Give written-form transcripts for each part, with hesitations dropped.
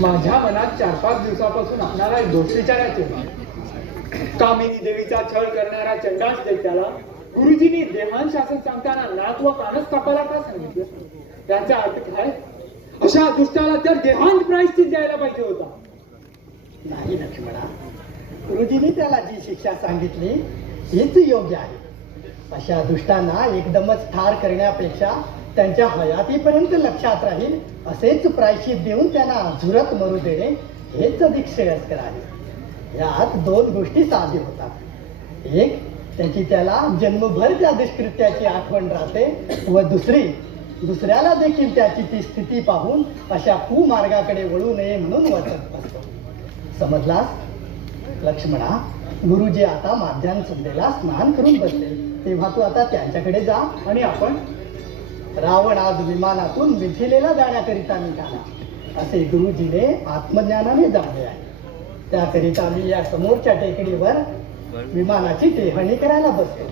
माझ्या मनात 4-5 दिवसापासून आपणाला एक गोष्ट विचारायची होती. कामिनी देवीचा छळ करणाऱ्या चंडास दैत्याला गुरुजींनी देहांश असं सांगताना नाक व कानच कापायला का सांगितलं? त्याचा अर्थ काय? अशा दुष्टाला तर देहांत प्रायश्चित द्यायला पाहिजे होता. नाही लक्ष्मणा, गुरुजींनी त्याला जी शिक्षा सांगितली हीच योग्य आहे. अशा दुष्टांना एकदमच ठार करण्यापेक्षा त्यांच्या हयातीपर्यंत लक्षात राहील असेच प्रायश्चित देऊन त्यांना झुरत मरू देणे हेच अधिक श्रेयस्कर आहे. यात 2 गोष्टी साध्य होतात. एक, त्याची त्याला जन्मभर त्या दुष्कृत्याची आठवण राहते व दुसऱ्याला देखील त्याची ती स्थिती पाहून अशा कुमार्गाकडे वळू नये म्हणून वचत असतो. समजलास लक्ष्मणा? गुरुजी आता माध्यान संध्येला स्नान करून बसले, तेव्हा तू आता त्यांच्याकडे जा. आणि आपण रावण आज विमानातून मिथिलेला जाण्याकरिता निघाला असे गुरुजीने आत्मज्ञानाने जाणले आहे. त्याकरिता मी या समोरच्या टेकडीवर विमानाची टेहळणी करायला बसतो.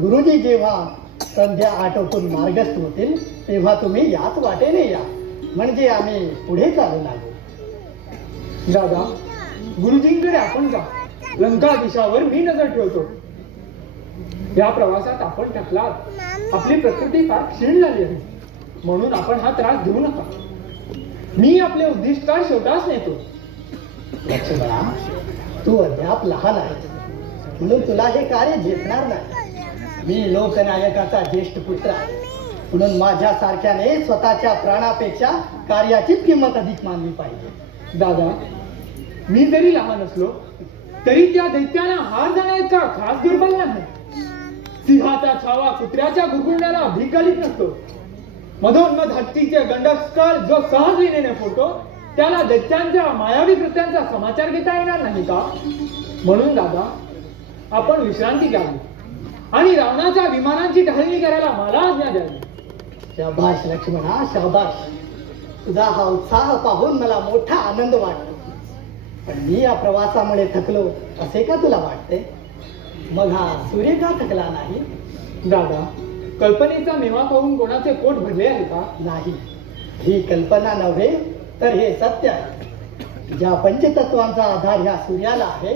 गुरुजी जेव्हा संध्या आटोपून मार्गस्थ होतील तेव्हा तुम्ही याच वाटेने या, म्हणजे आम्ही पुढे चालू लागू. दादा, गुरुजींकडे आपण जा. लंकाधीशावर मी नजर ठेवतो. या प्रवासात आपण टाकलात आपली प्रकृती फार क्षीण झाली आहे, म्हणून आपण हा त्रास घेऊ नका. मी आपले उद्दिष्ट शेवटाच नेतो. लक्ष्मणा, तू अद्याप लहान आहेस म्हणून तुला हे कार्य झेपणार नाही. मी लोकनायकाचा ज्येष्ठ पुत्र आहे म्हणून माझ्यासारख्याने स्वतःच्या प्राणापेक्षा कार्याचीच किंमत अधिक मानली पाहिजे. दादा, मी जरी लहान असलो तरी त्या दैत्याला हार जाण्याचा खास दुर्बल नाही. सिंहाचा छावा कुत्र्याच्या गुरगुरण्याला भिकालीत नसतो. मधोन्मध हत्तीचे गंडस्कळ जो सहजतेने फोडतो त्याला दैत्यांच्या मायावी कृत्यांचा समाचार घेता येणार नाही का? म्हणून दादा, आपण विश्रांती घ्यावी आणि रावणाच्या विमानांची टहळणी करायला मला आज्ञा द्यावी. शाबाश लक्ष्मणा, शाबाश. तुझा हा उत्साह पाहून मला मोठा आनंद वाटतो. पण मी या प्रवासामुळे थकलो असे का तुला वाटते? मग हा सूर्य का थकला नाही? दादा, कल्पनेचा मेवा पाहून कोणाचे पोट भरले आहे का? नाही, ही कल्पना नव्हे तर हे सत्य आहे. ज्या पंचतत्वांचा आधार ह्या सूर्याला आहे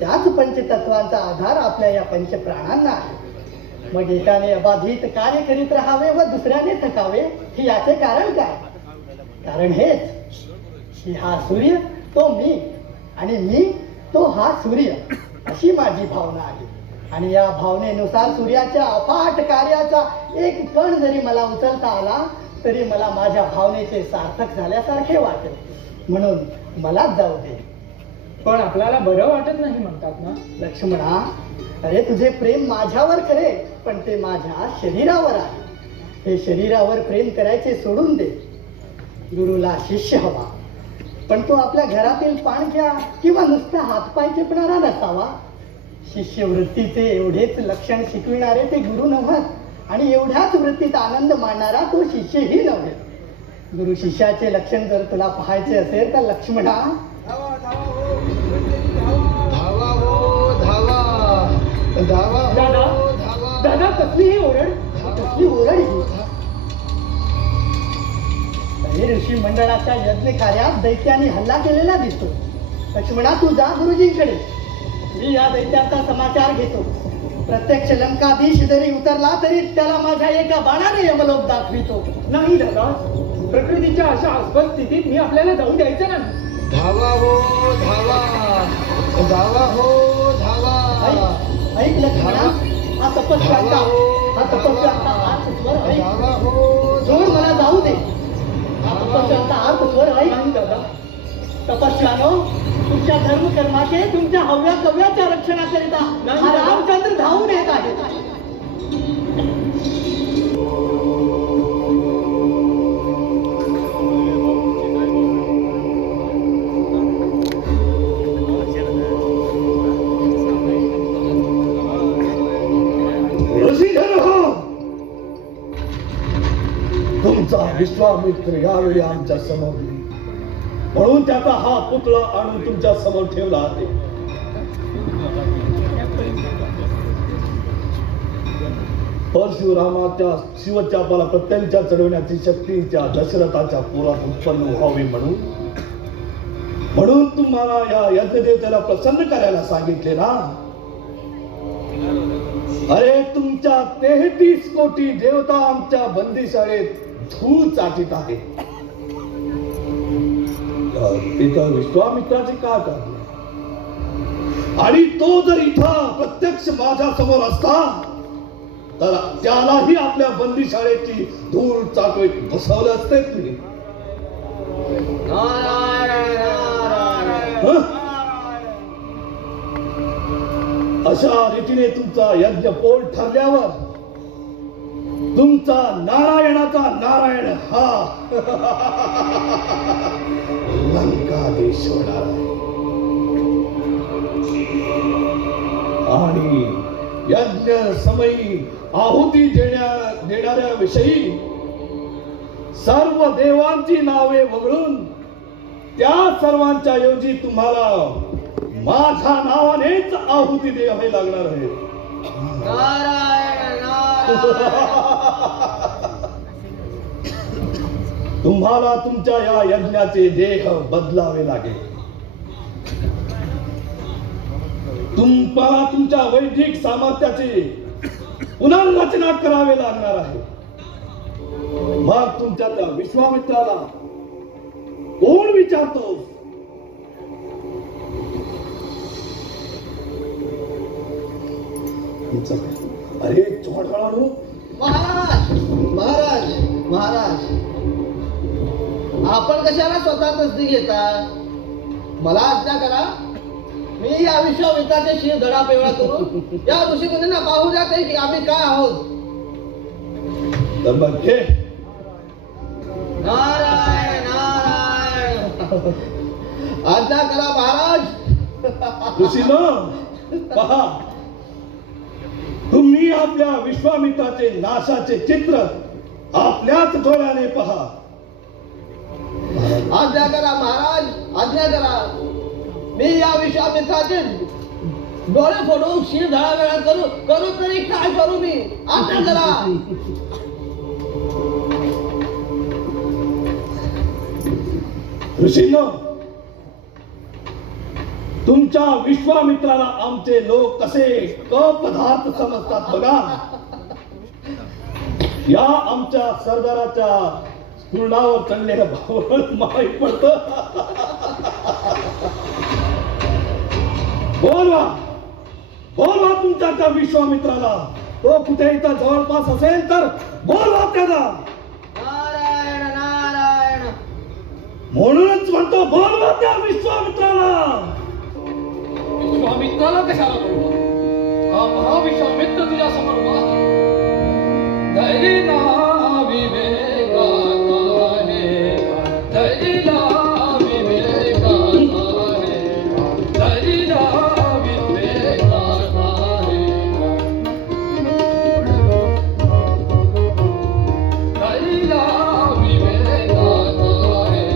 त्याच पंचतत्वांचा आधार आपल्या या पंचप्राणांना आहे. मग एकाने अबाधित कार्य करीत राहावे व दुसऱ्याने थकावे, हे याचे कारण काय? कारण हेच की हा सूर्य तो मी आणि मी तो हा सूर्य, अशी माझी भावना आहे. आणि या भावनेनुसार सूर्याच्या अफाट कार्याचा एक कण जरी मला उचलता आला तरी मला माझ्या भावनेचे सार्थक झाल्यासारखे वाटेल. म्हणून मलाच जाऊ दे. पण आपल्याला बरं वाटत नाही म्हणतात ना? लक्ष्मणा, अरे तुझे प्रेम माझ्यावर खरे, पण ते माझ्या शरीरावर आहे. हे शरीरावर प्रेम करायचे सोडून दे. गुरुला शिष्य हवा, पण तो आपल्या घरातील पाणक्या किंवा नुसता हातपाय चेपणारा नसावा. शिष्यवृत्तीचे एवढेच लक्षण शिकविणारे ते गुरु नव्हत आणि एवढ्याच वृत्तीत आनंद मानणारा तो शिष्यही नव्हे. गुरु शिष्याचे लक्षण जर तुला पाहायचे असेल तर लक्ष्मणा, दादा, कसली ही ओरड? कसली ओरड ही? ऋषी मंडळाच्या यज्ञ कार्यात दैत्याने हल्ला केलेला दिसतो. लक्ष्मणा, तू जा गुरुजींकडे. मी या दैत्याचा समाचार घेतो. प्रत्यक्ष लंकाधीश जरी उतरला तरी त्याला माझ्या एका बाणाने यमलोक दाखवितो. नाही दादा, प्रकृतीच्या अशा अस्वस्थ स्थितीत मी आपल्याला जाऊ द्यायचं नाही. धावा हो धावा, धावा हो धावा. ऐक लक्ष्मणा, हा तपस्यांचा धावा हो. जोर मला जाऊ दे. हा तपस्यांचा अर्थ स्वर ऐक. नाही दादा, तपस्यानो, तुमच्या धर्मकर्माचे तुमच्या हव्या कव्याच्या रक्षणाकरिता हा रामचंद्र धावून येत आहेत. तुमचा विश्वामित्र यावेळी आमच्या समोर नाही, म्हणून त्याचा हा पुतळा आणून तुमच्या समोर ठेवला आहे. परशुरामाच्या शिवचापाला प्रत्यंचा चढवण्याची शक्ती त्या दशरथाच्या पोरात उत्पन्न व्हावी म्हणून म्हणून तुम्हाला या यज्ञदेवतेला प्रसन्न करायला सांगितले ना. अरे तुमच्या 33 कोटी देवता आमच्या बंदीशाळेत धूळ चाटीत आहे. तिथं विश्वामित्राचे काय करणे, आणि तो जर इथं प्रत्यक्ष माझ्या समोर असता तर त्यालाही आपल्या बंदीशाळेची धूळ चाटवीत बसवलं असतेच मी. अशा रीतीने तुमचा यज्ञ पोट ठरल्यावर तुमचा नारायणाचा नारायण हा लंकादेश होणार आहे. आणि यज्ञ समयी आहुती देणाऱ्या विषयी सर्व देवांची नावे वगळून त्या सर्वांच्या ऐवजी तुम्हाला माझ्या नावानेच आहुती द्यावी लागणार आहे. तुम्हाला तुमच्या या यज्ञाचे देह बदलावे लागेल. तुम्हाला तुमच्या वैदिक सामर्थ्याची पुनर्रचना करावी लागणार आहे. मग तुमच्या त्या विश्वामित्राला कोण विचारतो? अरे चोटळाणू, महाराज महाराज महाराज, आपण कशाला स्वतः तसदी घेता? मला आज्ञा करा, मी या विश्वामित्राचे शिर धडा पेवळा करून या ऋषीमुनींना पाहू द्या की आम्ही काय आहोत. तर मग घे. नारायण नारायण, आज्ञा करा महाराज. ऋषीनो पहा, तुम्ही आपल्या विश्वामित्राचे नाशाचे चित्र आपल्याच डोळ्याने पहा. आज्ञा करा महाराज, आज्ञा करा. मी या विश्वामित्राचे डोळे फोडून शिर धडा वेळा करू तरी काय करू मी? आज्ञा करा. ऋषींनो, तुमच्या विश्वामित्राला आमचे लोक कसे अपदार्थ समजतात बघा. या आमच्या सरदाराच्या स्फुरणावर चढलेल्या भावावर माहीत पडत. बोलवा तुमच्या त्या विश्वामित्राला. तो कुठे इथं जवळपास असेल तर बोलवा त्याला. नारायण नारायण, म्हणूनच म्हणतो बोलवा त्या विश्वामित्राला. विश्वामित्राला कशाला बोलवा? हा महाविश्वामित्र तुझ्या समोर उभा आहे. धैर्यना विवेकाचा आहे, धैर्यना विवेकाचा आहे, धैर्यना विवेकाचा आहे, धैर्यना विवेकाचा आहे,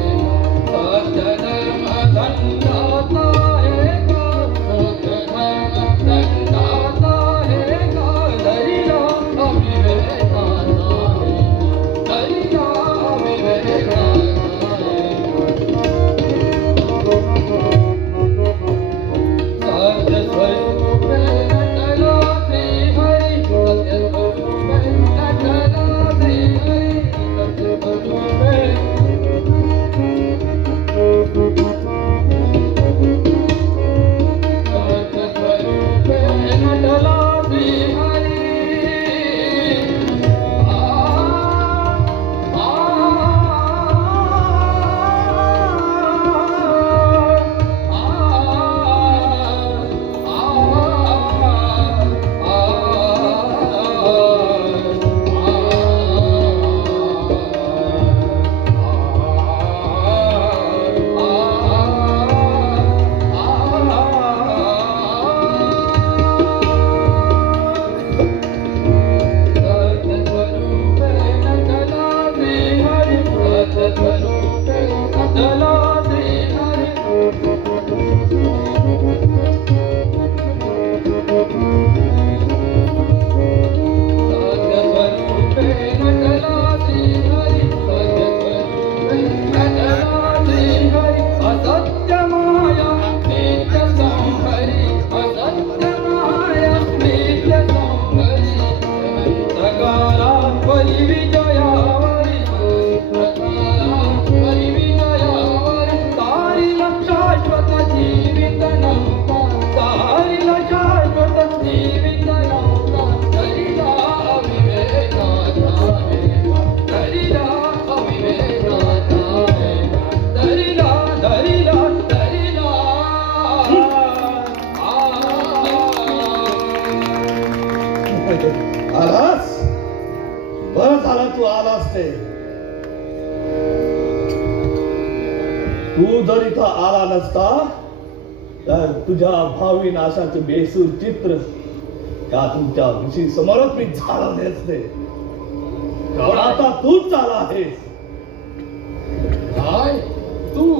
सत्यधर्म दंडाचा आहे, सत्यधर्म दंडाचा आहे, धैर्यना विवेकाचा आहे, धैर्यना तू जर इथं आला नसता तर तुझ्या भावी नाशाचे बेसूर चित्र त्या तुमच्या ऋषी समोरच मी झाडवले असते. पण आता तूच आला आहेस. काय तू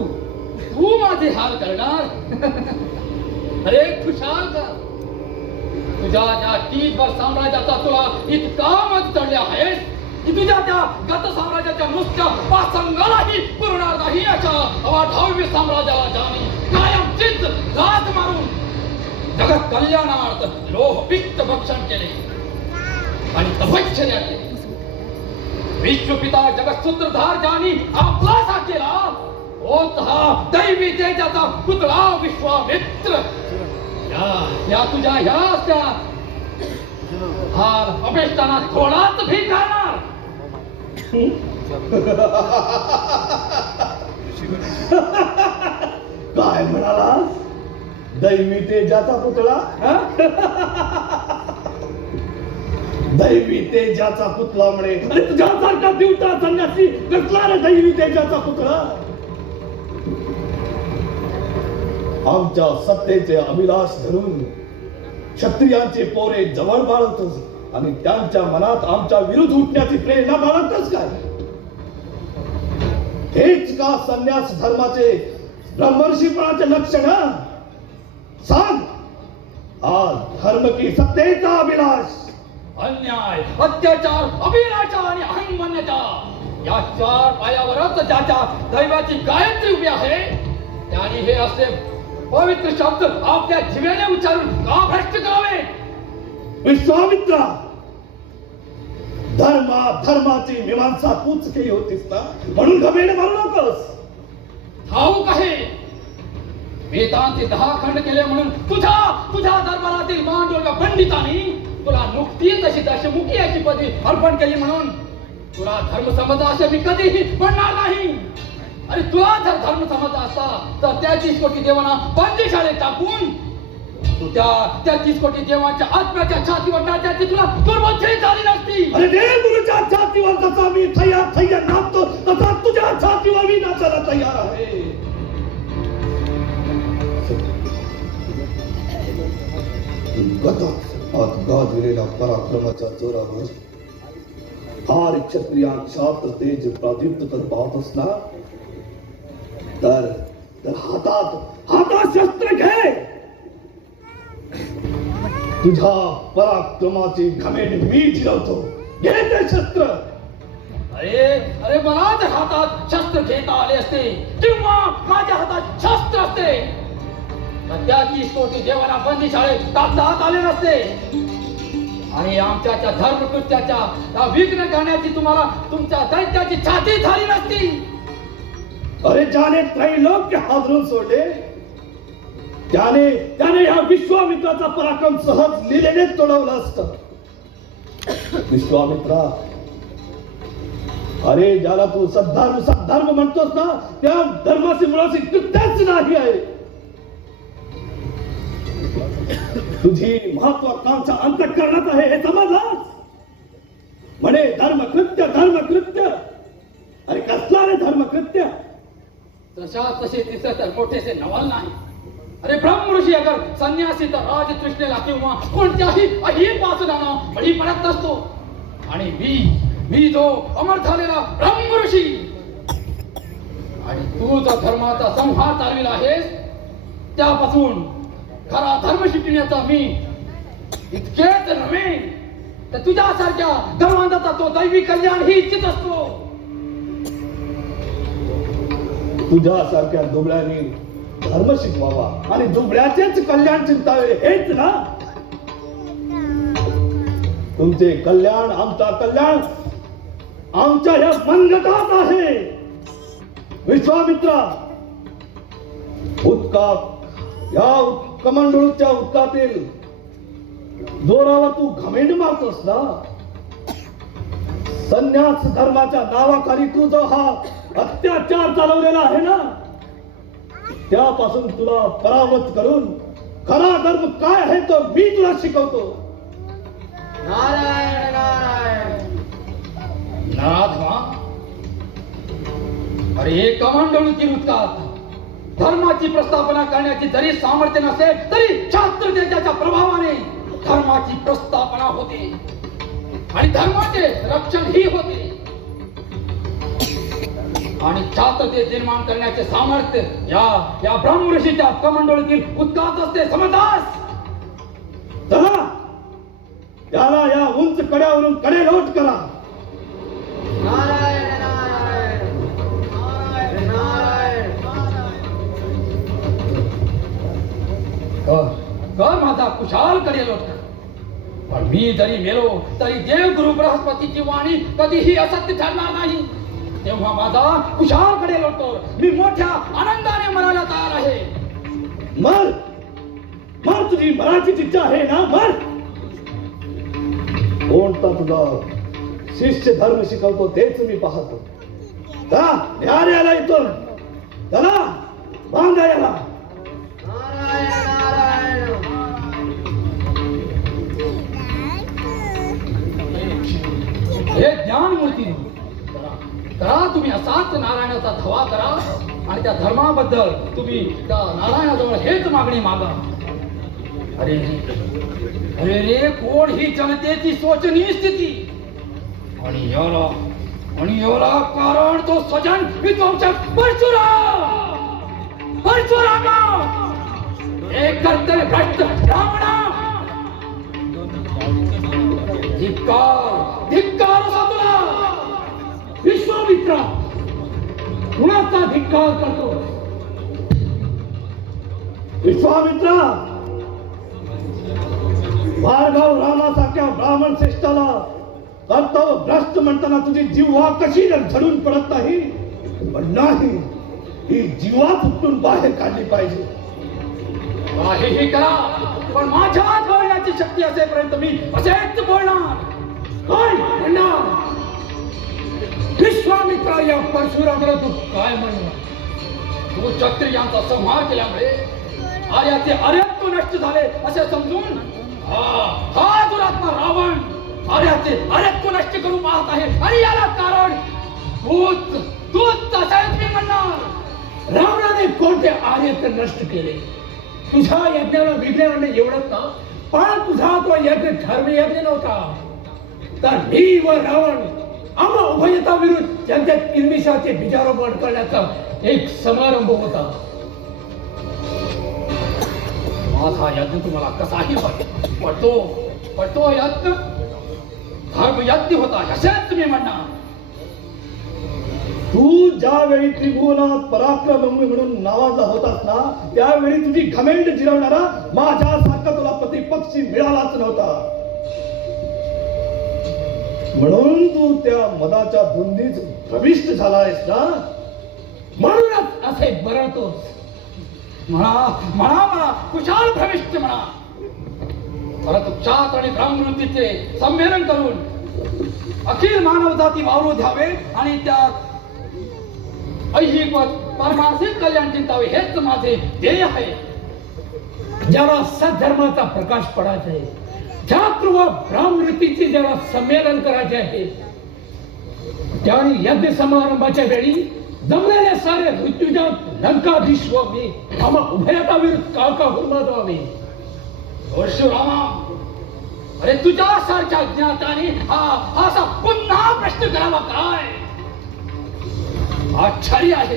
तू माझे हाल करणार? अरे खुशाल का तुझ्या त्या टीजवर साम्राज्याचा तुला इतका मत चढले आहेस की तुझ्या त्या गत साम्राज्याच्या नुसत्या पासंगालाही पुरणार नाही अशा अवाढव्य साम्राज्याला ज्याने कायम चित्त लाथ मारून जगत कल्याणार्थ लोह पित्त भक्षण केले आणि तपश्चर्या केली. विश्वपिता जगत सूत्रधार ज्याने आपलासा केला होत हा दैवी तेजाचा पुतळा विश्वामित्र. या तुझ्या ह्याच त्या हार अपेष्टाना थोडाच भीक घालणार. काय म्हणालास? दैवी तेजाचा पुतळा? दैवी तेजाचा पुतळा म्हणे? अरे तुझ्यासारखा दिवटा संन्यासी कसला रे दैवी तेजाचा पुतळा? आमच्या सत्तेचे अभिलाष धरून क्षत्रियांचे पोरे जवळ बाळगतोस आणि त्यांच्या मनात आमच्या विरुद्ध उठण्याची प्रेरणा बाळगतोस काय? हेच का संन्यास धर्माचे ब्रह्मर्षीपणाचे लक्षण? सांग. हा धर्म की सत्तेचा अभिलाष? अन्याय, अत्याचार, अभिलाषा आणि अहंमन्यता या चार पायावरच ज्याच्या दैवाची गायत्री उभी आहे त्याने हे असे पवित्र शब्द आपल्या जिव्याने उच्चारून का भ्रष्ट करावे? विश्वामित्रा, धर्माची मीमांसा तूच केली होतीस ना, म्हणून घमेंड मारू नकोस. ठाऊक आहे वेदांचे 10 खंड केले म्हणून तुझ्या दरबारातील मांडोळ्या पंडितांनी तुला नुकतीच अशी दशमुखी अशी पदवी अर्पण केली म्हणून तुला धर्मसंमत असे मी कधीही म्हणणार नाही. अरे तुला जर धर्मसंमत असता तर त्या 30 कोटी देवांना बंदीशाळेत टाकून तू त्या 30 कोटी देवांच्या आत्म्याच्या छातीवर नाचायची तुला दुर्बुद्धी झाली नसती. अरे देवगुरूच्या छातीवर जसा मी थैया नाचतो तसा तुझ्या छातीवर मी नाचायला तयार आहे. गाजलेल्या पराक्रमाच्या जोरावर फार क्षत्रियांशात तेज प्रादीप्त तर पाहतोस ना, तर हातात शस्त्र घे. तुझ्या पराक्रमाची घमेंड मी जिरवतो. घे ते शस्त्र. अरे मला जर हातात शस्त्र घेता आले असते किंवा माझ्या हातात शस्त्र असते तर त्या 30 कोटी देवांना बंदीशाळेत टाकता आले नसते आणि आमच्या त्या धर्मकृत्याच्या विघ्न करण्याची तुम्हाला तुमच्या दैत्याची छाती झाली नसती. अरे ज्याने त्रैलोक्य हादरून सोडले त्याने या विश्वामित्राचा पराक्रम सहज लिलेने तोडवलं असतं. विश्वामित्रा, अरे ज्याला तू सद्धर्म म्हणतोस ना त्या धर्माची मुळाशी कृत्याच नाही आहे. तुझी महत्वाकांक्षा अंतःकरणात आहे हे समजलास? म्हणे धर्मकृत्य. अरे कसला रे धर्मकृत्य? तसे तिसरे तर मोठेसे नवल नाही. अरे ब्रह्मऋषी अगर संन्यासी तर राजतृष्णेला किंवा कोणत्याही अहिपासुदाना बळी पडत नसतो आणि मी जो अमर झालेला ब्रह्मऋषी आणि तू जो धर्माचा संहार चालविला आहेस त्यापासून खरा धर्म शिकण्याचा मी इतकेच नव्हे तर तुझ्यासारख्या धर्मांधाचा तो दैवी कल्याण ही इच्छित असतो. तुझ्यासारख्या दुबळ्यांनी धर्म शिकवावा आणि दुबळ्याचेच कल्याण चिंतावे हेच ना? तुमचे कल्याण आमच्या या मनगटात आहे. विश्वामित्रा, या कमंडळूच्या उत्कातील जोरावर तू घमेंड मारतोस ना. संन्यास धर्माच्या नावाखाली तू जो हा अत्याचार चालवलेला आहे ना त्यापासून तुला परावृत्त करून खरा धर्म काय आहे तो मी तुला शिकवतो. नारायण नारायण. नाथमा, अरे हे कमांडळूची उत्कात धर्माची प्रस्थापना करण्याची जरी सामर्थ्य नसेल तरी शास्त्रज्ञाच्या प्रभावाने धर्माची प्रस्थापना होते आणि धर्माचे रक्षण ही होते आणि शास्त्रते निर्माण करण्याचे सामर्थ्य या ब्रह्मऋषीच्या कमंडळीतील उत्काच असते. समजतास? चला त्याला या उंच कड्यावरून कडेलोट करा. कर माझा कुशाल कडेलोट कर. पण मी जरी मेलो तरी देव गुरु बृहस्पतीची वाणी कधीही असत्य ठरणार नाही. तेव्हा माझा कुशाल कडेलोट कर. मी मोठ्या आनंदाने मरायला तयार आहे. मर मर, तुझी मराठीची इच्छा आहे ना, मर. कोणता तुझा शिष्य धर्म शिकवतो तेच मी पाहतो. याला इथून चला, बांधा याला. हे ज्ञान मूर्ती करा. तुम्ही असाच नारायणाचा धवा करा आणि त्या धर्माबद्दल तुम्ही त्या नारायणाजवळ हेच मागणी मागा. अरे अरे रे, कोण ही जनतेची शोचनीय स्थिती आणि याला कारण तो सजन विध्वंसक परशुराम एक कर्तव्य भ्रष्ट रावणा. धिक्कार असा तुला. विश्वामित्रा, कुणाचा धिक्कार करतो? विश्वामित्रा, भार्गव रामासारख्या ब्राह्मण श्रेष्ठाला कर्तव्य भ्रष्ट म्हणताना तुझी जीवा कशी झडून पडत नाही? पण नाही, ही जीवात उपटून बाहेर काढली पाहिजे. काहीही करा, पण माझ्या बोलण्याची शक्ती असेपर्यंत मी असेच बोलणार. काय म्हणणार? विश्वामित्रा, या परशुरामाला तू काय म्हणणार? तू क्षत्रियांचा संहार केल्यामुळे आर्याचे आर्यत्व नष्ट झाले असे समजून हा दुरात्मा रावण आर्याचे आर्यत्व नष्ट करू पाहत आहे आणि याला कारण तूच असेच मी म्हणणार. रावणाने कोणते आर्यत्व नष्ट केले? तुझ्या यज्ञाला विघ्न एवढंच ना, पण तुझा तो यज्ञ धर्मयज्ञ नव्हता, तर मी व रावण आम्हा उभयता विरुद्ध जनतेत किल्मिशाचे बीजारोपण करण्याचा एक समारंभ होता. माझा यज्ञ तुम्हाला कसाही पण तो यज्ञ धर्मयज्ञ होता असेच तुम्ही म्हणणार. तू ज्यावेळी त्रिभुवनात पराक्रमी म्हणून नावाजा होतास ना, त्यावेळी तुझी घमेंड जिरवणारा माझ्यासारखा तुला प्रतिपक्षी मिळालाच नव्हता. म्हणून तू त्या मदाच्या धुंदीत प्रविष्ट झालायस ना. म्हणूनच असे बरळतोस. म्हणा कुशाल भ्रमिष्ठ म्हणा. परंतु क्षात आणि ब्रह्मवृत्तीचे संमेलन करून अखिल मानव जाती वावरू द्यावे आणि त्यात ऐहिक व पारमार्थिक कल्याण चिंतावे हेच माझे ध्येय आहे. ज्याला सद्धर्माचा प्रकाश पडायचा आहे, छात्र व ब्राह्मवृत्तीचे ज्याला संमेलन करायचे आहे, त्याने यज्ञ समारंभाच्या वेळी जमलेले सारे मृत्यूजात लंकाधीश व मी आम्हा उभयता विरुद्ध काका हुरमाजवावे. परशुरामा, अरे तुझ्यासारख्या ज्ञाताने हा असा पुन्हा प्रश्न करावा काय? आश्चर्य आहे.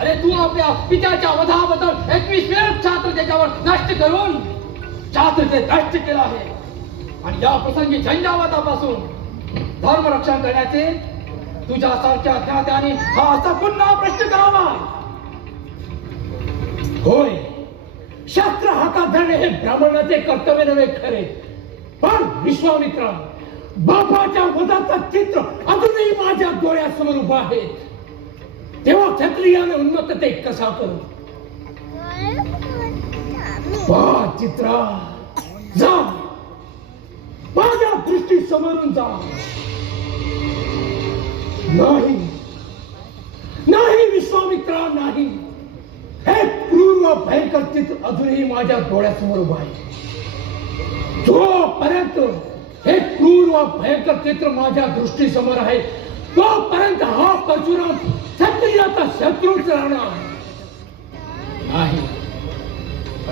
अरे तू आपल्या पित्याच्या वधाबद्दल 21 वेळ छात्र त्याच्यावर नष्ट करून छात्र ते नष्ट केला आहे आणि या प्रसंगी झंझावातापासून धर्मरक्षण करण्याचे तुझ्यासारख्या ज्ञात्याने हा असा पुन्हा प्रश्न करावा. होय, शास्त्र हातात धरणे हे ब्राह्मणाचे कर्तव्य नव्हे खरे, पण विश्वामित्रा, बापाच्या वधाचा चित्र अजूनही माझ्या डोळ्यासमोर उभा आहे. तेव्हा क्षत्रियाने उन्मत्त ते कसा करू? चित्रा, जा, माझ्या दृष्टी समोरून जा. नाही नाही विश्वामित्रा, नाही. हे क्रूर व भयंकर चित्र अजूनही माझ्या डोळ्यासमोर उभा आहे. जोपर्यंत हे क्रूर व भयंकर चित्र माझ्या दृष्टीसमोर आहे, तोपर्यंत हा परशुराम क्षत्रियाचा शत्रूच राहणार.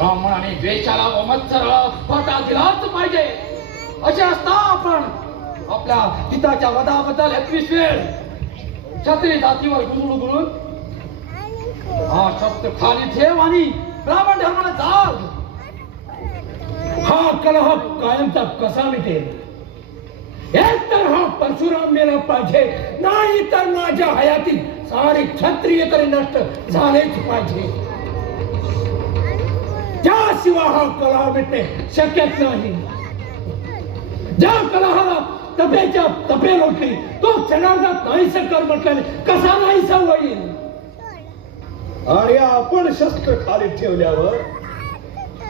ब्राह्मणाने द्वेषाला व मत्सराला फाटा दिलाच पाहिजे. असे असता आपण आपल्या पिताच्या वधाबद्दल 21 वेळ क्षत्रिय जातीवर गुणगुणून हा शब्द खाली ठेव आणि ब्राह्मण धर्माला जाग. हा कलह कायमचा कसा मिटेल? एक तर हा परशुराम मेला पाहिजे, नाही तर माझ्या हयातीत सारे क्षत्रिय तरी नष्ट झालेच पाहिजे. त्याशिवाय हा कलह मिटणे शक्यच नाही. ज्या कलहाला तपेच्या तपे लोटली तो क्षणार्धात नाहीसा कर म्हटल्याने कसा नाहीसा होईल? आणि आपण शस्त्र खाली ठेवल्यावर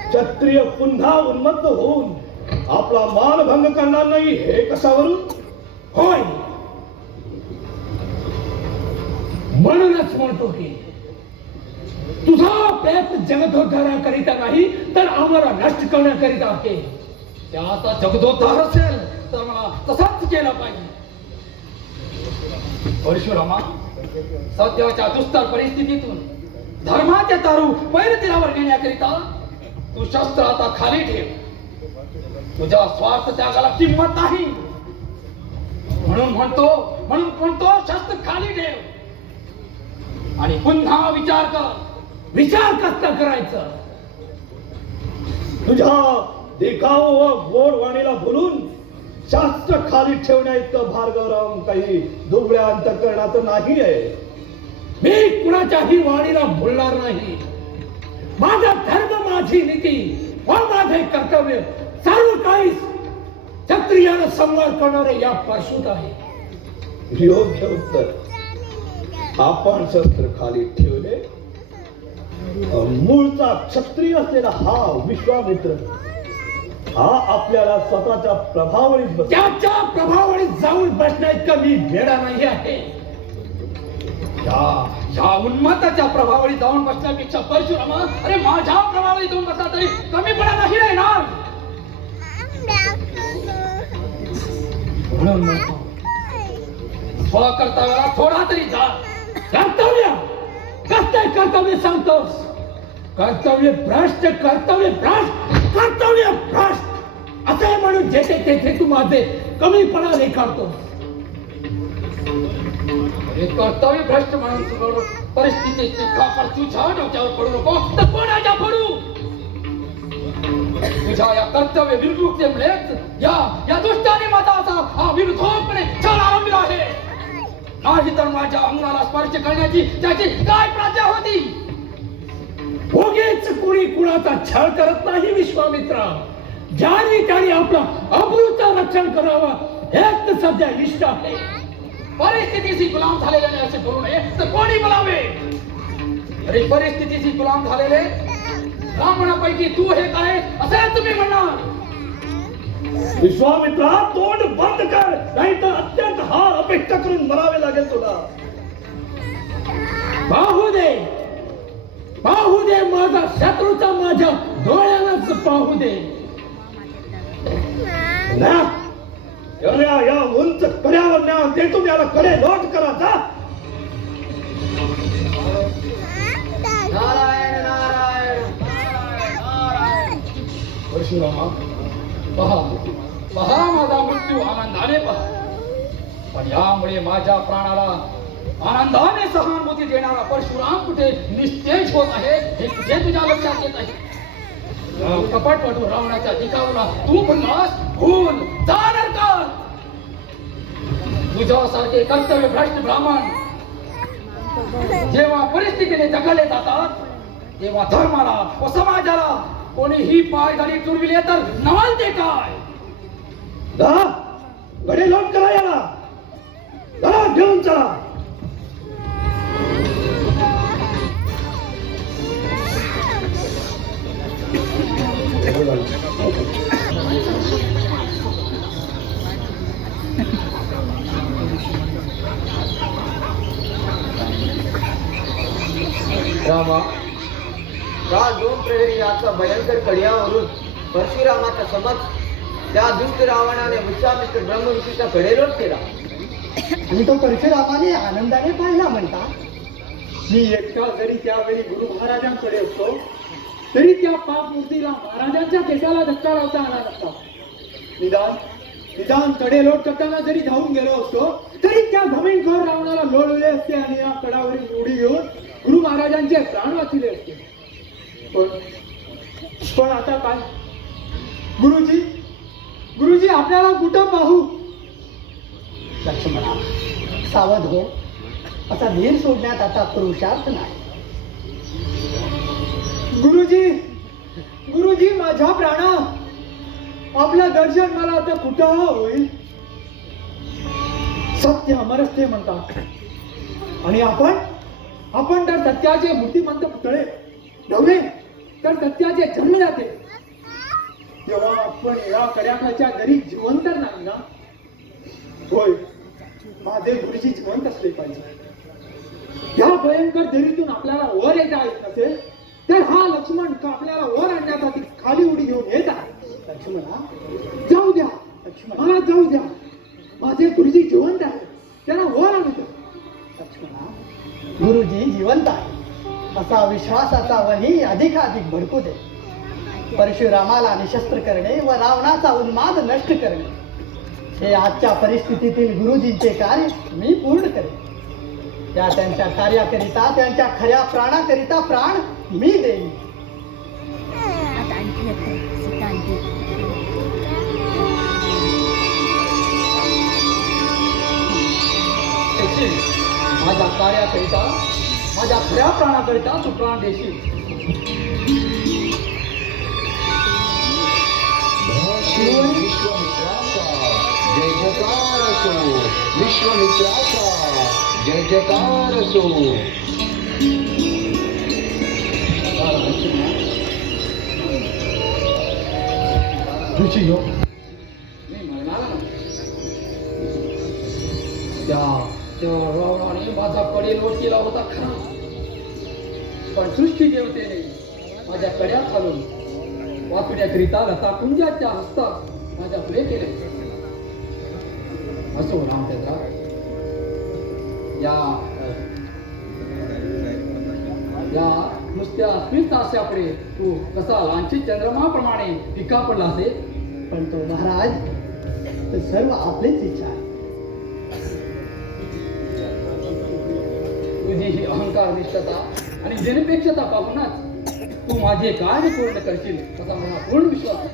क्षत्रिय पुन्हा उन्मत्त होऊन आपला मानभंग करणार नाही हे कशावरून? होय, म्हणूनच म्हणतो की तुझा प्रयत्न जगदोद्धाराकरिता नाही तर आम्हाला नष्ट करण्याकरिता आहे. त्याचा जगदोद्धार असेल तर मला तसाच केला पाहिजे. परशुरामा, सध्याच्या दुस्तर परिस्थितीतून धर्माचे तारू पैरतीरावर नेण्याकरिता तू शस्त्र आता खाली ठेव. तुझ्या स्वार्थ त्यागाला किंमत नाही. म्हणून म्हणतो शस्त्र खाली ठेव आणि पुन्हा विचार कर. विचार कसला करायचा? तुझ्या देखाव व गोड वाणीला भुलून शास्त्र खाली ठेवण्या इतकं भार्गवराम काही दुबळ्या अंतःकरणाचं नाही आहे. मी कुणाच्याही वाणीला भुलणार नाही. माझा धर्म, माझी नीती व माझे कर्तव्य सर्व काही क्षत्रियाला संवाद करणारे या परशुत आहे. योग्य उत्तर. आपण शस्त्र खाली ठेवले. मूळचा क्षत्रिय असलेला हा विश्वामित्र हा आपल्याला स्वतःच्या प्रभावळीत बसला. त्याच्या प्रभावळीत जाऊन बसण्यात कमी वेळा नाही आहे. या उन्मत्ताच्या प्रभावाने जाऊन बसण्यापेक्षा परशुरामा, अरे माझ्या प्रभावाने जाऊन बसला तरी कमीपणा नाही येणार. म्हणून म्हणतो स्वकर्तव्याला थोडा तरी जा. कर्तव्य कसले कर्तव्य सांगतोस? कर्तव्य भ्रष्ट, कर्तव्य भ्रष्ट, कर्तव्य भ्रष्ट असे म्हणून जेथे तेथे तू माझे कमीपणा रेखाडतोस. कर्तव्य भ्रष्ट म्हणून परिस्थितीची खापर तुझ्या डोक्यावर पडू नको तर कोणाच्या पडू. तुझ्या या कर्तव्य विरुद्धतेमुळेच या दुष्टाने मताचा हा विरुद्धपणे छळ आरंभला आहे. नाही तर माझ्या अंगाला स्पर्श करण्याची त्याची काय प्राज्ञा होती? उगीच कुणी कुणाचा छळ करत नाही विश्वामित्रा. ज्याने त्याने आपला अमृत रक्षण करावा हेच सध्या इष्ट आहे. परिस्थितीशी गुलाम झालेल्याने असे करू नये तर कोणी बोलावे? अरे परिस्थितीशी गुलाम झालेले ब्राह्मणापैकी तू हे काय असे तुम्ही म्हणणार? विश्वामित्रा, तोंड बंद कर, नाही तर अत्यंत हार अपेक्षा करून मरावे लागेल तुला. पाहू दे, पाहू दे, माझा शत्रूचा माझ्या डोळ्यालाच पाहू दे. ना, या उंच कड्यावर न्या, तेथून याला कडे लोट करा जा. नारायण नारायण नारायण. परशुरामा, पहा माझा मृत्यू आनंदाने पहा. पण यामुळे माझ्या प्राणाला आनंदाने सहानुभूती देणारा परशुराम कुठे निस्तेज होत आहे हे कुठे तुझ्या लक्षात येत आहे? कपटपटू रावणाच्या दिखावला तू म्हणलास भूल जाणार का? तुझ्यासारखे कर्तव्य भ्रष्ट ब्राह्मण जेव्हा परिस्थितीने ढकलले जातात तेव्हा धर्माला व समाजाला कोणीही पायदळी तुरविले तर नवल ते काय? जा, कडे लोट करा याला. चला, घेऊन चला. रामा, काल 2 प्रहरी याचा भयंकर कड्यावरून परशुरामाचा समज त्या दुष्ट रावणाने विश्वामित्र ब्रह्मऋषीचा कडेलोट केला. आणि तो परशुरामाने आनंदाने पाहिला म्हणता. मी एकटा जरी त्यावेळी गुरु महाराजांकडे असतो तरी त्या पाप मूर्तीला महाराजांच्या केसाला धक्का लावता आला नसता. निदान निदान कडे लोट करताना जरी धावून गेलो असतो तरी त्या धमीनखोर रावणाला लोळले असते आणि या कडावरील उडी घेऊन गुरु महाराजांचे प्राण वाचले असते. पण आता काय? गुरुजी गुरुजी आपल्याला कुठं पाहू? लक्ष्मणा, सावध हो. असा धीर सोडण्यात आता पुरुषार्थ नाही. गुरुजी गुरुजी माझ्या प्राणा, आपलं दर्शन मला आता कुठं होईल? सत्य अमरस्ते म्हणतात आणि आपण तर सत्याचे मूर्तिमंत पुतळे नव्हे तर सत्याचे जन्मदाते. तेव्हा आपण या कड्याखालच्या दरी जिवंत नाही ना? होय, माझे गुरुजी जिवंत असले पाहिजे. या भयंकर दरीतून आपल्याला वर येता येत नसेल तर हा लक्ष्मण आपल्याला वर आणण्यासाठी खाली उडी घेऊन येत आहे. लक्ष्मणा, जाऊ द्या लक्ष्मणा, मला जाऊ द्या. माझे गुरुजी जिवंत आहे, त्यांना वर आणू द्या. लक्ष्मणा, गुरुजी जिवंत आहे असा विश्वासाचा वही अधिकाधिक भडकू दे. परशुरामाला निशस्त्र करणे व रावणाचा उन्माद नष्ट करणे हे आजच्या परिस्थितीतील गुरुजींचे कार्य मी पूर्ण करेन. त्या त्यांच्या कार्याकरिता, त्यांच्या खऱ्या प्राणाकरिता प्राण मी देईन. आता आणखी येते सीता आणखी देशील माझ्या कार्याकरिता, माझ्या खऱ्या प्राणाकरिता तू प्राण देशील. विश्वामित्राचा जय जयकार असो, विश्वामित्राचा जय जयकार असो. ऋषी हो, मी म्हणणार ना त्या रावणाने माझा कडे लोट केला होता खरा, पण सृष्टी देवतेने माझ्या कड्या घालून वाचण्याकरिता लता कुंजाच्या हस्तात माझ्या फुले केले. असो रामचंद्रा, या नुसत्या स्मित हास्यापुढे तू कसा लांछित चंद्रमाप्रमाणे फिका पडला असेल. पण तो महाराज, ते सर्व आपलीच इच्छा आहे. तुझी ही अहंकार निष्ठता आणि जनपेक्षता पाहूनच तू माझे कार्य पूर्ण करशील असा मला पूर्ण विश्वास आहे.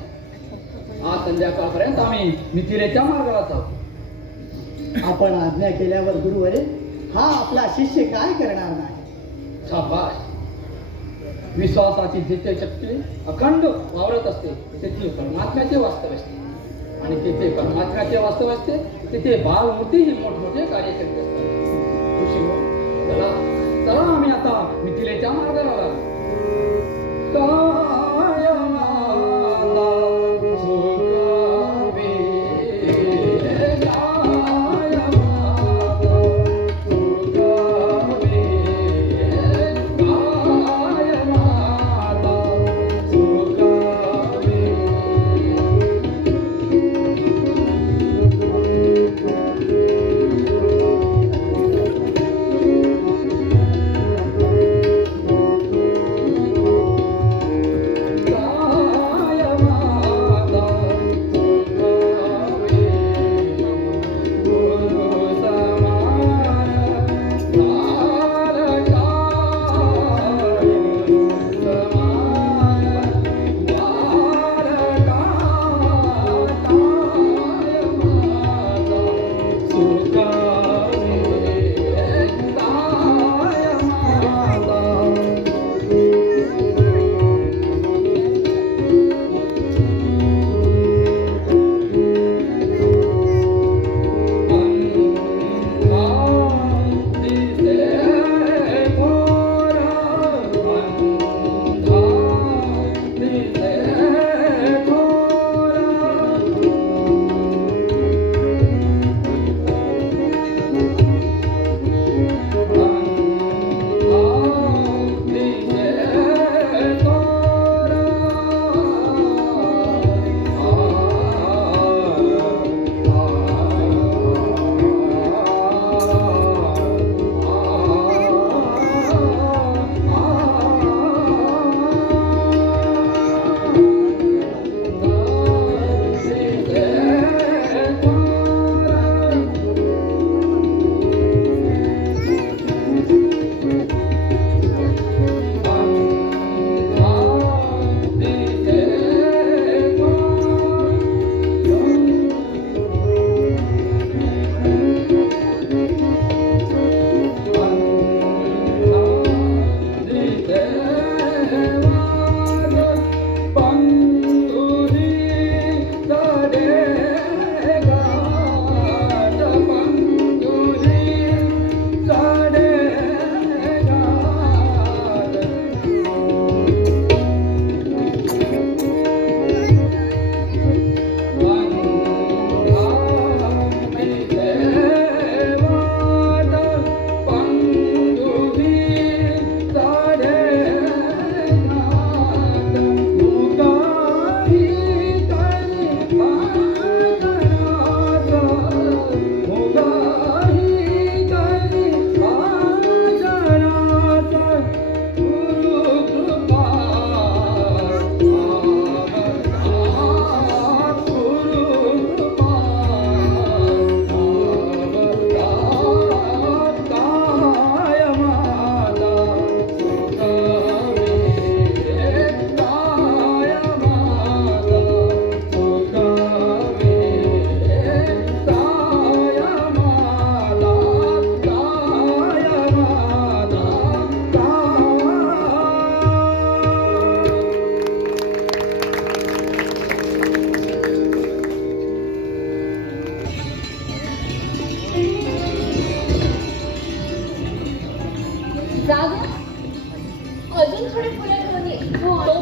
आज संध्याकाळपर्यंत आम्ही मिथिलेच्या मार्गाला जाऊ. आपण आज्ञा केल्यावर गुरुवरे हा आपला शिष्य काय करणार नाही. शाबास. विश्वासाची जिथे शक्ती अखंड वावरत असते तेथे परमात्म्याचे वास्तव असते आणि तेथे परमात्म्याचे वास्तव असते तेथे बालमूर्ती ही मोठमोठे कार्य करीत असतात. ऋषी हो, चला चला आम्ही आता मिथिलेच्या मार्गाला लागलो.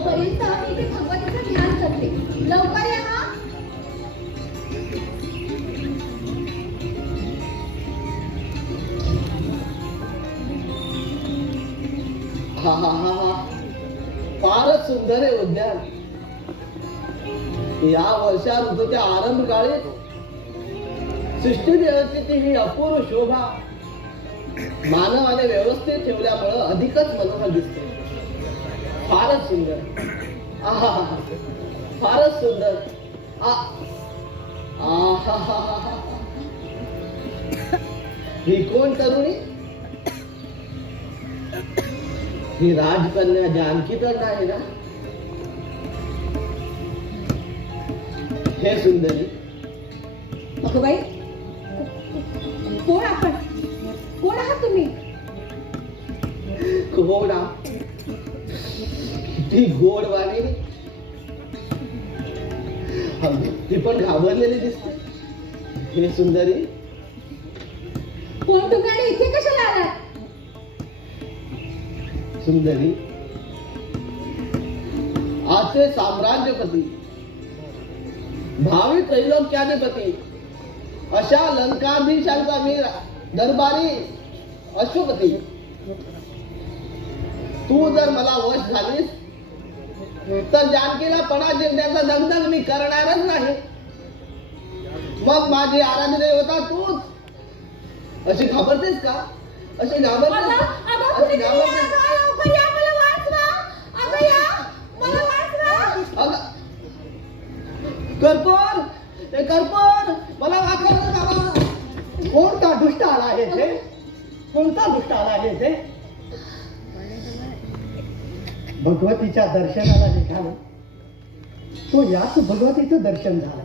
तोपर्यंत आम्ही इथे भगवतीचं ध्यान करते. लवकर या हा. हा हा हा हा फारच सुंदर आहे उद्यान. या वर्षा ऋतूच्या आरंभ काळी सृष्टी देवतेची ही अपूर्व शोभा मानवाने व्यवस्थित ठेवल्यामुळं अधिकच मनोहर दिसते. फारच सुंदर. आहा फारच सुंदर. ही कोण तरुणी? ही राजकन्या जानकी तर नाही ना? हे सुंदरी, अगं बाई, कोण आपण? कोण आहात तुम्ही? घोडा ती घोडवाणी ती पण घाबरलेली दिसते. हे सुंदरी, कोण तुम्ही आणि इथे कशाला आलात? सुंदरी, आजचे साम्राज्यपती भावी त्रैलोक्याधिपती अशा लंकाधीशांचा मी दरबारी अश्वपती. तू जर मला वश झालीस तर जानकीला पणा जिंकण्याचा दगदग मी करणारच नाही. मग माझी आराध्य देवता तूच. अशी घाबरतेस का? अशी घाबरतेस? अशी घाबरतेस? कर्पूर, हे कर्पूर, मला वाचव बाबा. कोणता दुष्ट आला आहे ते? कोणता दुष्ट आला आहे ते? भगवतीच्या दर्शनाला निघालो. तो याच भगवतीचं दर्शन झालं.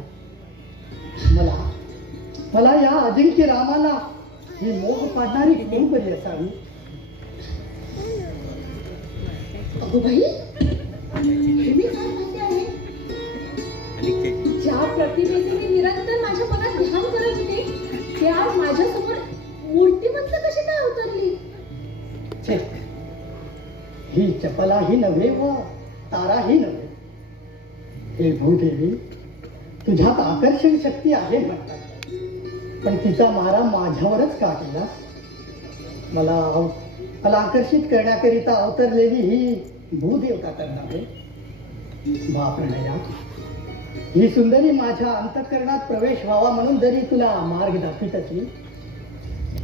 मला या अजिंक्य रामाला ही मोह पाडणारी कोण बरी असावी? अगो बाई, हे मी काय पाहते आहे? ज्या प्रतिमेचे मी निरंतर माझ्या मनात ध्यान करत होते ते आज माझ्यासमोर मूर्तिमंत कशी काय उतरली? छे, ही चपलाही नव्हे व ताराही नव्हे. हे भूदेवी, तुझ्यात आकर्षण शक्ती आहे म्हणतात, पण तिचा मारा माझ्यावरच का केला? मला आकर्षित करण्याकरिता अवतरलेली ही भूदेवता तर नव्हे. बाप्रणया, ही सुंदरी माझ्या अंतःकरणात प्रवेश व्हावा म्हणून जरी तुला मार्ग दाखवित असली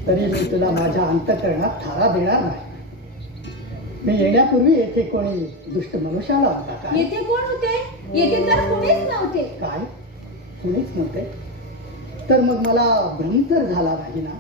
तरी मी तुला माझ्या अंतःकरणात थारा देणार नाही. मी येण्यापूर्वी येथे कोणी दुष्ट मनुष्याला होता काय? येथे कोण होते? येथे तर कुणीच नव्हते. काय? कुणीच नव्हते? तर मग मला भ्रम तर झाला नाही ना?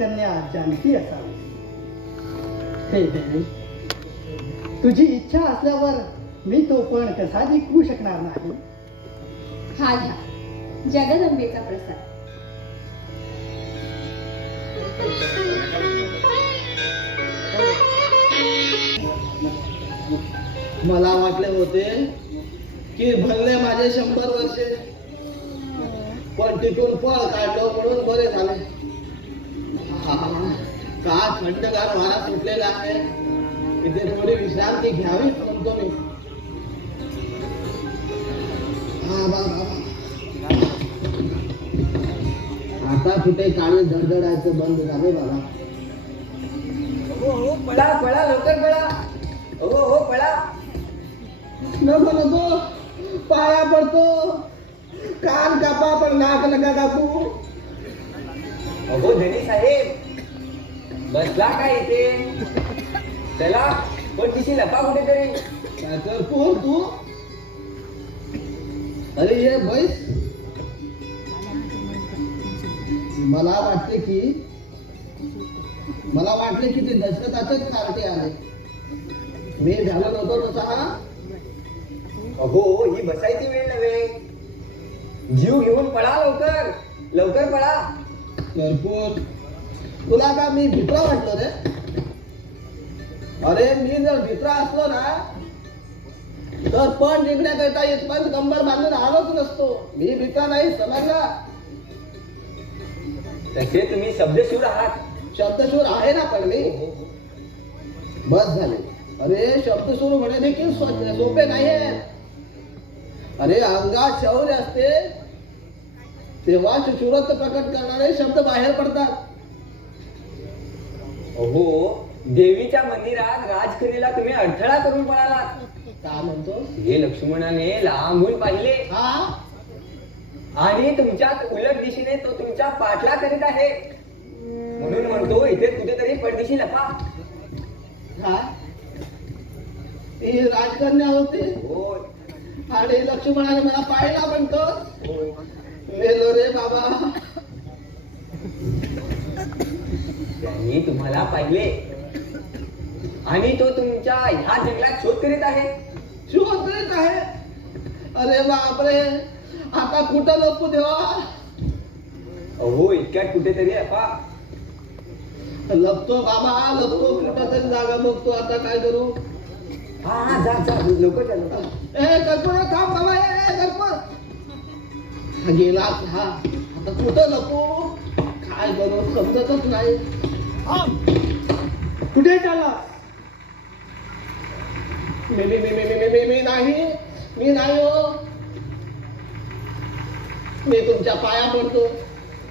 राजकन्या जानकी असावी. हे देवी, तुझी इच्छा असल्यावर मी तो पण कसा जिंकू शकणार नाही. हा घ्या जगदंबेचा प्रसाद. मला वाटले होते की भरले माझे 100 वर्षे, पण तिथून फळ काढलं म्हणून बरे झाले. का थंडगार वारा सुटलेला आहे, इथे थोडी विश्रांती घ्यावी म्हणतो मी. आता कुठे काळी धडधडायचं बंद झाले बाबा. हो पळा पळा लवकर पळा. हो पळा. नको नको, पाया पडतो. कान कापा पण नाक नका कापू. अहो धनी साहेब, बसला काय इथे? चला पण तिची लपा कुठेतरी. काय करतो तू? अरे ये बैस. मला वाटले की ते दशरथाचेच कार्टे आले. मी झालो नव्हतो तसा हा. अहो ही बसायची वेळ नव्हे. जीव घेऊन पळा लवकर. लवकर पळा. करपूर, तुला का मी भित्रा वाटलो रे? अरे मी जर भित्रा असलो ना तर पण निघण्याकरिता इथपर्यंत कंबर बांधून आलोच नसतो. मी भित्रा नाही, समजला? तसे तुम्ही शब्दशूर आहात. शब्दशूर आहे ना पण मी. बस झाले. अरे शब्दशूर होणे देखील सोपे नाहीये. अरे अंगात शौर्य असते तेव्हा शूरत्व प्रकट करणारे शब्द बाहेर पडतात. अहो देवीच्या मंदिरात राजकन्येला तुम्ही अडथळा करून पळालात. का म्हणतो? हे लक्ष्मणाने लांबून पाहिले हा, आणि तुमच्यात उलट दिशेने तो तुमच्या पाठला करीत आहे. म्हणून म्हणतो इथे कुठेतरी परदेशी लपा. हा, ती राजकन्या होती होय. आणि लक्ष्मणाने मला पाहिला म्हणतो. मेलो रे बाबा. त्यांनी तुम्हाला पाहिले आणि तो तुमच्या ह्या जंगलात शोध करीत आहे. शोध करीत आहे. अरे बापरे, आता कुठं लपू देवा? अहो इतक्यात कुठेतरी लपा. लपतो बाबा, लपतो. कुठं तरी जागा बघतो. आता काय करू? हा जा जा लवकर जा लवकर. ए कर्पूर, थांब बाबा. ए कर्पूर, हा गेलाच हा. आता कुठं लपू? काय करू समजतच नाही. कुठे चालला? मी नाही, मी नाही हो. मी तुमच्या पाया पडतो.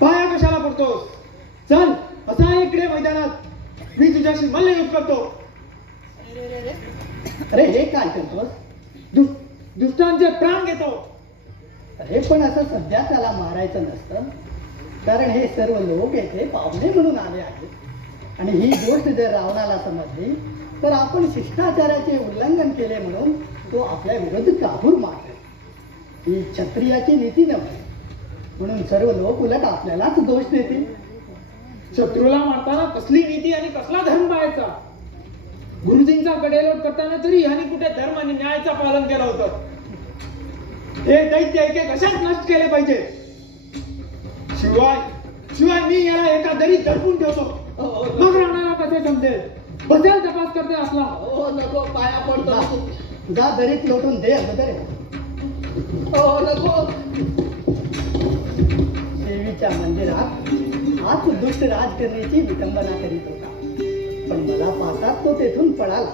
पाया कशाला पडतोस? चल असा इकडे मैदानात, मी तुझ्याशी मल्लयुद्ध करतो. अरे हे काय करतोस? दुष्टांचे प्राण घेतो. अरे पण असं सध्या त्याला मारायचं नसतं, कारण हे सर्व लोक येथे पाहुणे म्हणून आले आहेत. आणि ही गोष्ट जर रावणाला समजली तर आपण शिष्टाचाराचे उल्लंघन केले म्हणून तो आपल्या विरुद्ध काहूर मारतो. ही क्षत्रियाची नीती नव्हे. म्हणून सर्व लोक उलट आपल्यालाच दोष देतील. शत्रूला मारताना कसली नीती आणि कसला धर्म पाहायचा? गुरुजींचा कडेलोट करताना तरी ह्यांनी कुठे धर्म आणि न्यायाचं पालन केलं होतं? हे दैत्य एके कशाच नष्ट केले पाहिजे. शिवाय मी याला एका दरीत दडपून ठेवतो. मग रावणाला कसे समजेल? बदल तपास करते असला. हो नको, पाया पडतो. जा दरीत लोटून दे अगोदर. हो नको. देवीच्या मंदिरात हाच दुष्ट राजकन्येची विटंबना करीत होता, पण मला पाहतात तो तेथून पळाला.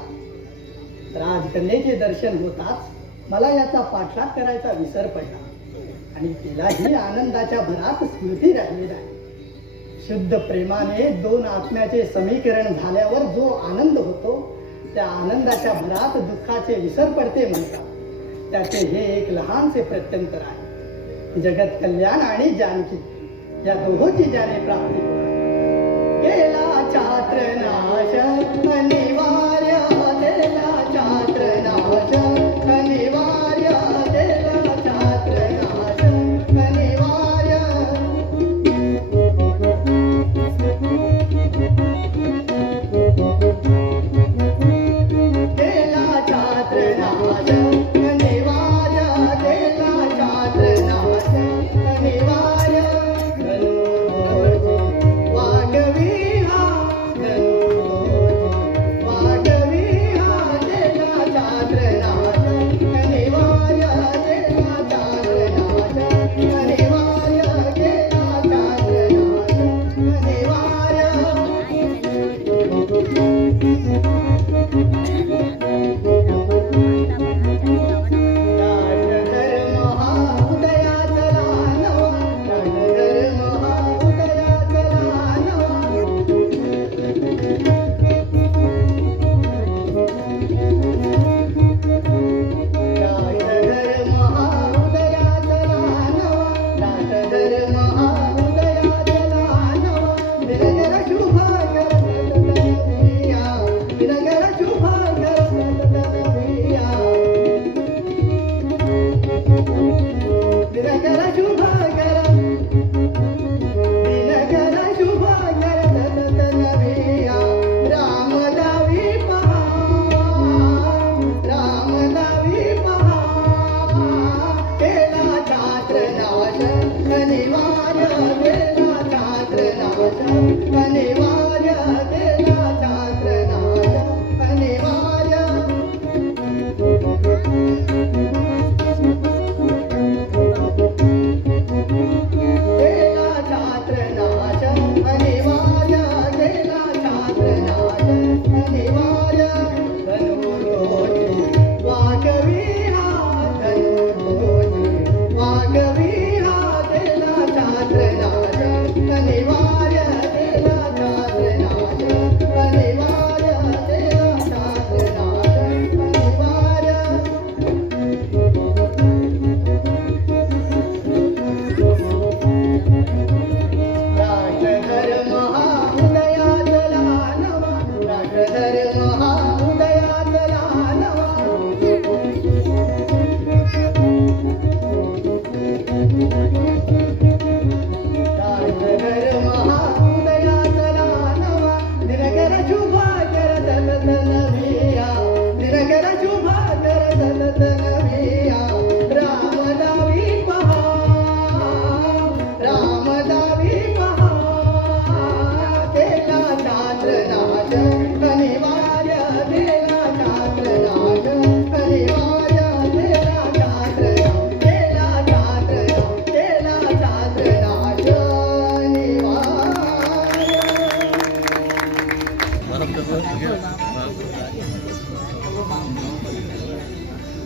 राजकन्येचे दर्शन होताच मला याचा पाठलाग करायचा विसर पडला आणि तिलाही आनंदाच्या भरात स्मृती राहिली नाही. शुद्ध प्रेमाने दोन आत्म्याचे समीकरण झाल्यावर जो आनंद होतो त्या आनंदाच्या भरात दुःखाचे विसर पडते म्हणतात. त्याचे हे एक लहानसे प्रत्यंतर आहे. जगत कल्याण आणि जानकी या दोहोंची ज्याने प्राप्ती केला छात्र नाश अनिवार्य, केला छात्र नाश अनिवार्य, केला छात्र नाश अनिवार्य.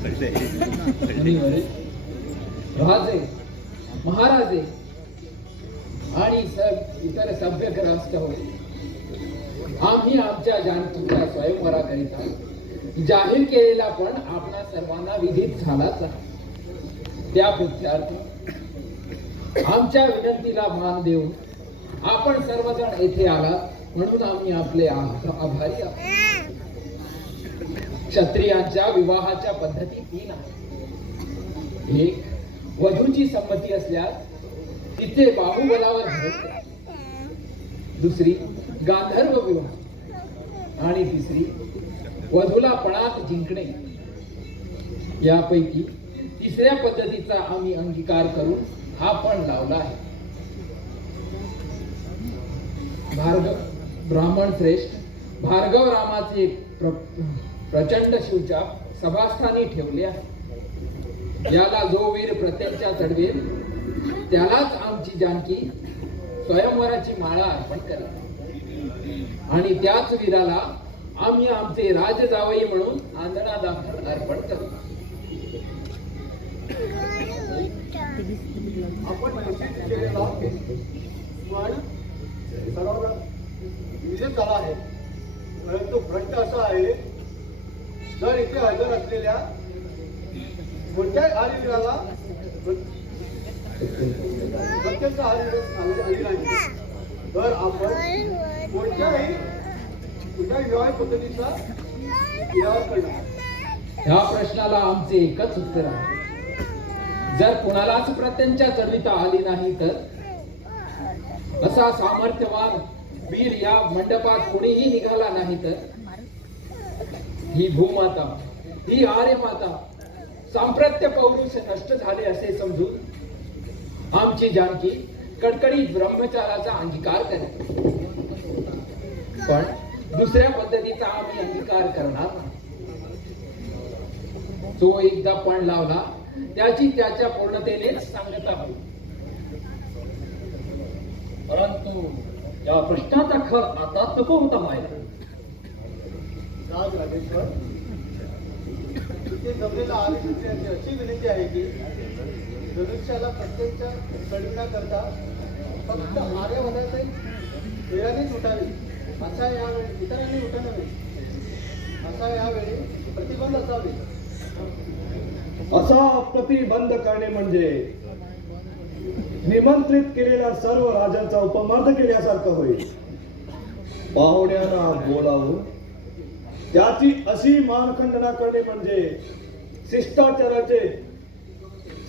मुनिवरे, राजे, महाराजे आणि इतर सभ्य राष्ट्र होते, आम्ही आमच्या जानकीच्या स्वयंवराकरिता जाहीर केलेला पण आपणा सर्वांना विधित झालाच आहे. त्या प्रत्यार्थ आमच्या विनंतीला मान देऊन आपण सर्वजण येथे आलात म्हणून आम्ही आपले आभारी आहोत. क्षत्रियांच्या विवाहाच्या पद्धती 3 आहेत. एक, वधूची संमती असल्यास तिथे बाहुबलावर भरोसा. दुसरी, गांधर्व विवाह. आणि तिसरी, वधूला पणात जिंकणे. यापैकी तिसऱ्या पद्धतीचा आम्ही अंगीकार करून हा पण लावला आहे. ब्राह्मण श्रेष्ठ भार्गव रामाचे प्रचंड शिवचाप सभास्थानी ठेवले आहे. याला जो वीर प्रत्यंचा चढवेल त्यालाच आमची जानकी स्वयंवराची माळा अर्पण करेल आणि त्याच वीराला आम्ही आमचे राज जावई म्हणून आंधळा दाखल अर्पण करू. आपण निश्चित केलेला पण सर्वांना विजय झाला आहे. परंतु प्रश्न असा आहे, जर इथे हजर असलेल्या कोणत्याही आदिवीराला प्रत्यक्ष आली नाही तर आपण कोणत्याही विवाह पद्धतीचा विवाह करणार. ह्या प्रश्नाला आमचे एकच उत्तर आहे. जर कुणालाच प्रत्यंचा चढविता आली नाही तर असा सामर्थ्यवान वीर या मंडपात कोणीही निघाला नाही तर ही भूमाता, ही आर्यमाता, सांप्रत्य पौरुष नष्ट झाले असे समजून आमची जानकी कडकडीत ब्रह्मचाराचा अंगीकार करेल. पण दुसऱ्या पद्धतीचा आम्ही अंगीकार करणार नाही. जो एकदा पण लावला त्याची त्याच्या पूर्णतेनेच सांगता होईल. परंतु या प्रश्नाचा खर आता नको होता माहिती. राज राजेश्वर, इथे जमलेला आदिवीरांची अशी विनंती आहे की धनुष्याला प्रत्यंचा चढविण्याकरता फक्त आर्यवनाचे वेळानेच उठावी, असा यावेळी इतरांनी उठा नव्हे, असा यावेळी प्रतिबंध असावे. असा प्रतिबंध करणे म्हणजे निमंत्रित केलेल्या सर्व राजांचा उपमर्द केल्यासारखं होईल. पाहुण्यांना बोलावून त्याची अशी मानखंडना करणे म्हणजे शिष्टाचाराचे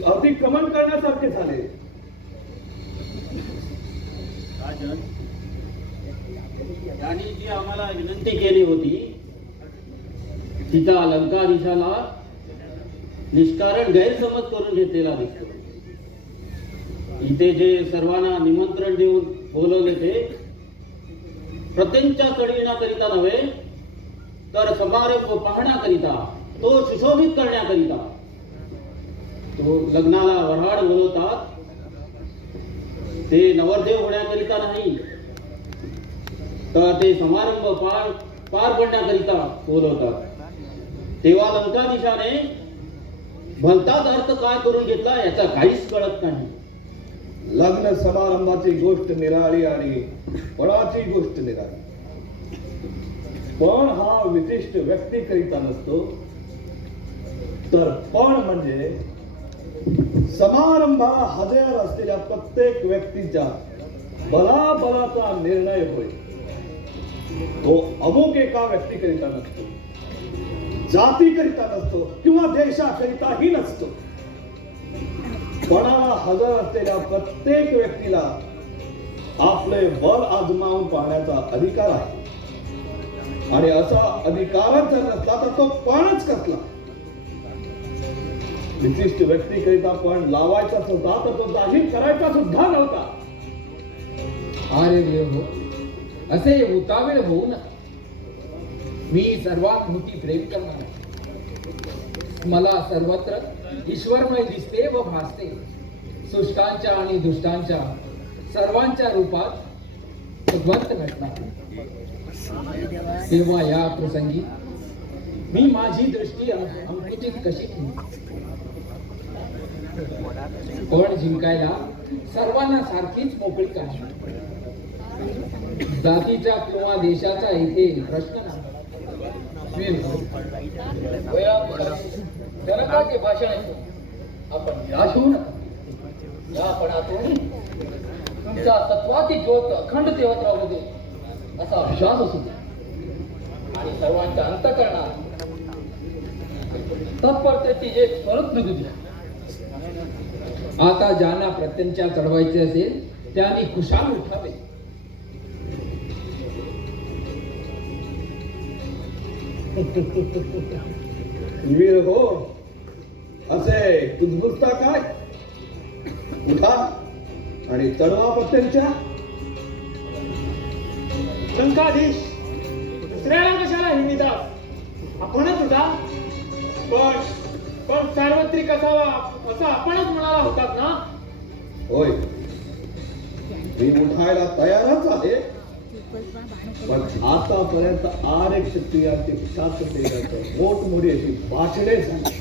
अतिक्रमण करण्यासारखे झाले. राजन, त्यांनी जी आम्हाला विनंती केली होती तिचा लंकाधीशाला निष्कारण गैरसमज करून घेतलेला दिसतो. इथे जे सर्वांना निमंत्रण देऊन बोलवले ते प्रत्यंचा चढविण्याकरिता नव्हे तर समारंभ पाहण्याकरिता, तो सुशोभित करण्याकरिता. तो लग्नाला वऱ्हाड बोलवतात ते नवरदेव होण्याकरिता नाही तर ते समारंभ पार पाडण्याकरिता बोलवतात. तेव्हा लंकाधीशाने भलताच अर्थ काय करून घेतला याचा काहीच कळत नाही. लग्न समारंभाची गोष्ट निराळी आणि पणाची गोष्ट निराळी. पण हा विशिष्ट व्यक्तीकरिता नसतो तर पण म्हणजे समारंभाला हजर असलेल्या प्रत्येक व्यक्तीच्या बलाबलाचा निर्णय होय. तो अमुक एका व्यक्तीकरिता नसतो, जातीकरिता नसतो किंवा देशाकरिताही नसतो. पणाला हजर असलेल्या प्रत्येक व्यक्तीला आपले बल आजमावून पाहण्याचा अधिकार आहे आणि असा अधिकारच जर नसला तर तो पणच कसला. विशिष्ट व्यक्तीकरिता पण लावायचाच होता तर तो जाहीर करायचा सुद्धा नव्हता. अरे देव हो, असे उतावीळ होऊ नका. मी सर्वात मोठी प्रेम करणार. मला सर्वत्र ईश्वरमय दिसते व भासते. सुष्टांच्या आणि दुष्टांच्या सर्वांच्या रूपात भगवंत घटना. तेव्हा या प्रसंगी मी माझी दृष्टी अंकुचित कशी केली? पण जिंकायला सर्वांना सारखीच मोकळीक आहे. जातीचा किंवा देशाचा इथे प्रश्न नाही. जनकाचे भाषण ऐकून आपण निराश होऊ नका. या पणातून तुमच्या तत्वाची ज्योत अखंड तेवत राहू दे असा विश्वास असू दे. आणि सर्वांच्या अंतःकरणात तत्परतेची एक स्वरूप निघू द्या. आता ज्यांना प्रत्यंचा चढवायचे असेल त्यांनी खुशाल उठावे. वीर हो, असे कुजबुजता काय? उठा आणि चढवा प्रत्यंचा. लंकाधीश दुसऱ्याला कशाला हिंवितात? आपणच उठा. पण सार्वत्रिक असावा असं आपणच म्हणाला होतात ना? होय, मी उठायला तयारच आहे. पण आतापर्यंत अनेक क्षत्रियांचे शास्त्रज्ञांचं मोठमोठी अशी भाषणे झाली.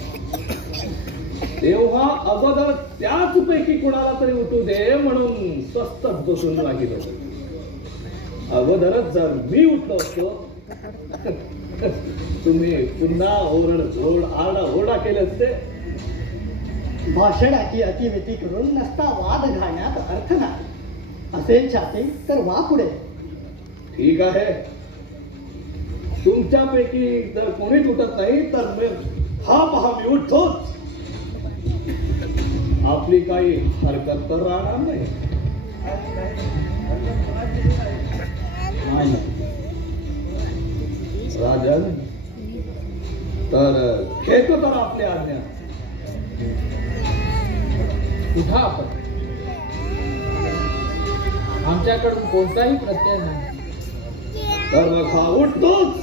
तेव्हा अगोदर त्याच पैकी कुणाला तरी उठू दे म्हणून स्वस्तच बसून राहिलो. अगोदरच जर मी उठलो असतो तुम्ही पुन्हा आरडा ओरडा केले असते. भाषणाची अतिविती करून नसता वाद घालण्यात अर्थ नाही. असेल छाती तर वा पुढे. ठीक आहे, तुमच्यापैकी जर कोणीच उठत नाही तर हा पहा मी उठतोच. आपली काही हरकत तर राहणार नाही. राजन तर घेतो तर आपली आज्ञा. उठा आपण. आमच्याकडून कोणताही प्रत्यय नाही. तर मग हा उठतोच.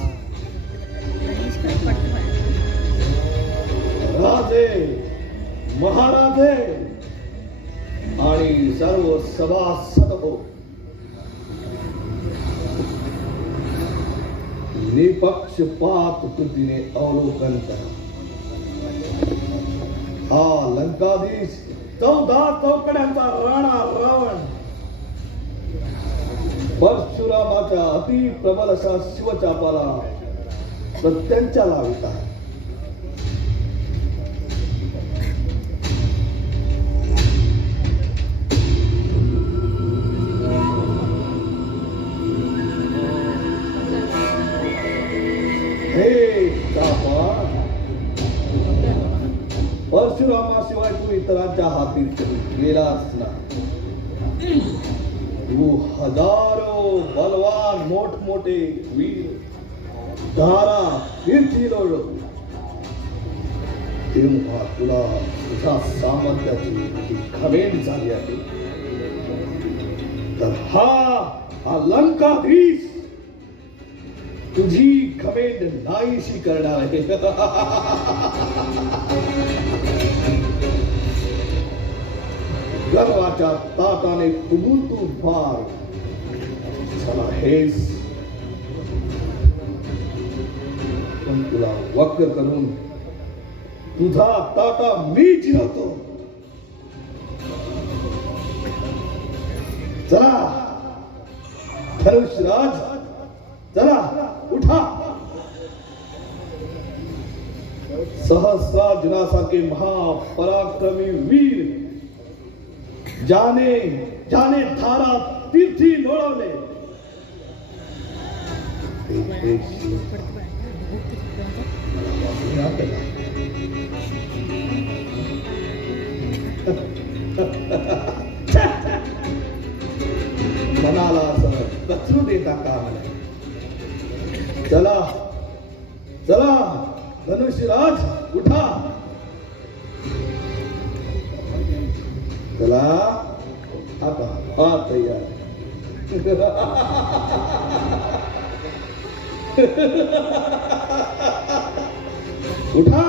राजे, महाराजे आणि सर्व सभासद हो, निपक्षपात वृत्तीने अवलोकन करा. हा लंकाधीश 14 चौकड्यांचा राणा रावण परशुरामाच्या अति प्रबल अशा शिवचापाला प्रत्यंचा लावित आहे. हे चापा, परशुरामाशिवाय तू इतरांच्या हातीत गेलास ना. तू हजारो बलवान मोठमोठे वीर धारा तीर्थी लोळलो. तेव्हा तुला तुझ्या सामर्थ्याची खमेंड झाली आहे. तर हा लंकाधीश तुझी खमेंड नाहीशी करणार आहे. गर्वाच्या ताटाने फुगून तू फार झाला हेस. पण तुला वक्र करून तुझा ताटा मी जिरवतो. चला धनुषराज, चला उठा. सहस्रार्जुनासारखे महापराक्रमी वीर ज्याने धारा तीर्थी लोळवले, मनाला असं कचरू देता काम नाही. चला चला धनुषराज उठा. चला आता हा तयार. उठा.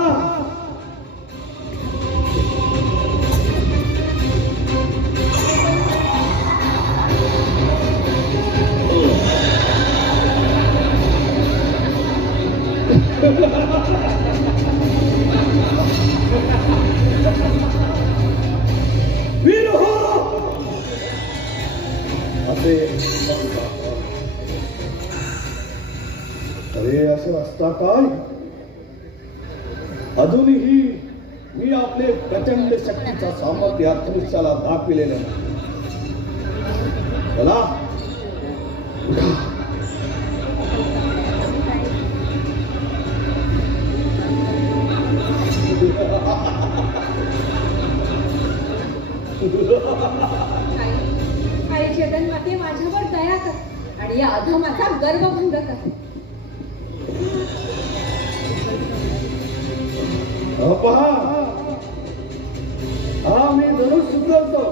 Ha ha ha ha! अरे असं असता काय? अजूनही मी आपले प्रचंड शक्तीचा सामर्थ्य धनुष्याला दाखविलेलं नाही. चला आई जगन्माते माझ्यावर दया कर आणि या अधमाचा गर्वभंग कर. पहा, हा मी धनुष सुचवतो.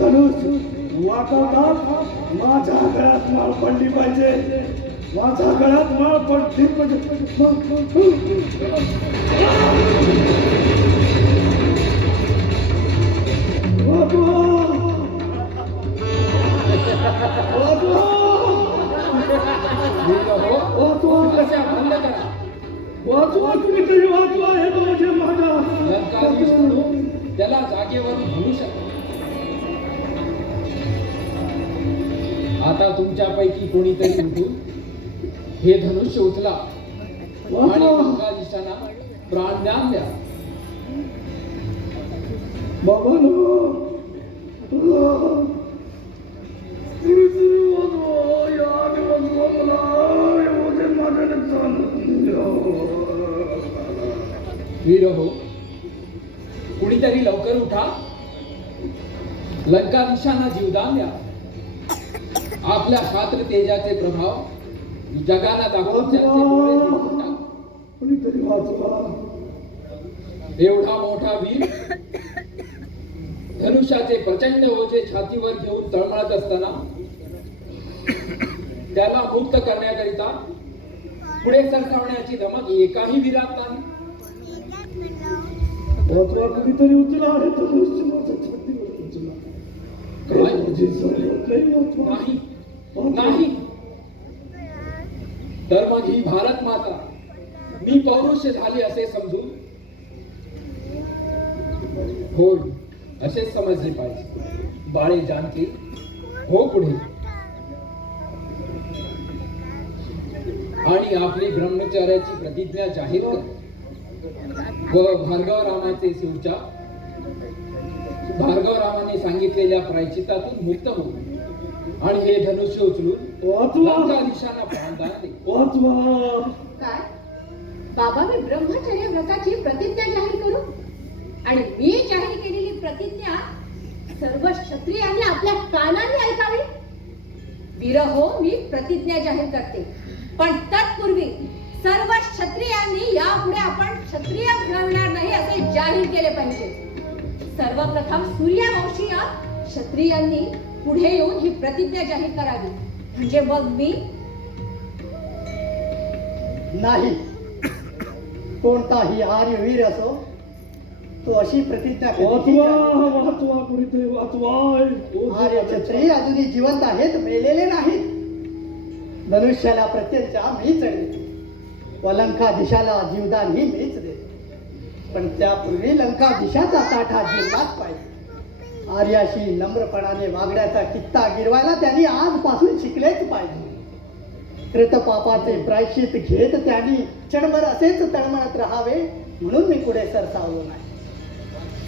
धनुष वाकवतात, माझ्या गळ्यात माळ पडली पाहिजे. माझ्या गळ्यात माळ पडली पाहिजे. वाचवा, तुम्ही तरी वाचवा. हे माझे माझा त्याला जागेवरून घेऊ शकतो. आता तुमच्यापैकी कोणीतरी उठून हे धनुष्य उचला आणि गंगाधीशांना प्राणदान द्या. बाबा वीर हो, कुणीतरी लवकर उठा. लंकाधीशांना जीवदान द्या. आपल्या शास्त्र तेजाचे प्रभाव जगाला दाखवून त्यांचे डोळे दिसून टाका. कुणीतरी वाचवा. एवढा मोठा वीर धनुष्याचे प्रचंड ओझे छातीवर घेऊन तळमळत असताना त्याला मुक्त करण्याकरिता पुढे सरसावण्याची धमक एकाही वीरात नाही. वाचवा, कुणीतरी उचला. हे धनुष्य माझ्या छातीवर उचला. नाही नाही, तर मग ही भारत माता मी पौरुष झाली असे समजून होय असेच समजले पाहिजे. बाळे जानकी हो पुढे. आणि आपली ब्रह्मचर्याची प्रतिज्ञा जाहीर कर व भार्गवरामाचे शिवच्या भार्गवरामाने सांगितलेल्या प्रायश्चित्तातून मुक्त हो. आणि हे धनुष्य उचलून वाचवा. लंकाधीशांना प्राणदान दे. वाचवा. काय बाबा मी ब्रह्मचर्य व्रताची प्रतिज्ञा जाहीर करू आणि मी जाहीर केलेली प्रतिज्ञा सर्व क्षत्रियांनी आपल्या कानाने ऐकावी. वीरहो मी प्रतिज्ञा जाहीर करते पण तत्पूर्वी सर्व क्षत्रियांनी यापुढे आपण क्षत्रिय घडवणार नाही असे जाहीर केले पाहिजे. सर्वप्रथम सूर्यवंशीय क्षत्रियांनी पुढे येऊन ही प्रतिज्ञा जाहीर करावी म्हणजे मग मी नाही. कोणताही आर्यवीर असो तो अशी प्रतिज्ञा कधीही वाचवा. जाहीर करतो. वाचवा गुरुदेव वाचवा. आर्य क्षत्रिय अजूनही जिवंत आहेत, मेलेले नाहीत. धनुष्याला प्रत्यंचा मी चढले व लंकाधीशाला जीवदान ही मीच देते. पण त्यापूर्वी लंकाधीशाचा ताठा जिरलाच पाहिजे. आर्याशी नम्रपणाने वागण्याचा कित्ता गिरवायला त्यांनी आजपासून शिकलेच पाहिजे. कृतपापाचे प्रायश्चित घेत त्यांनी क्षणभर असेच तळमळत राहावे म्हणून मी पुढे सरसावलो नाही.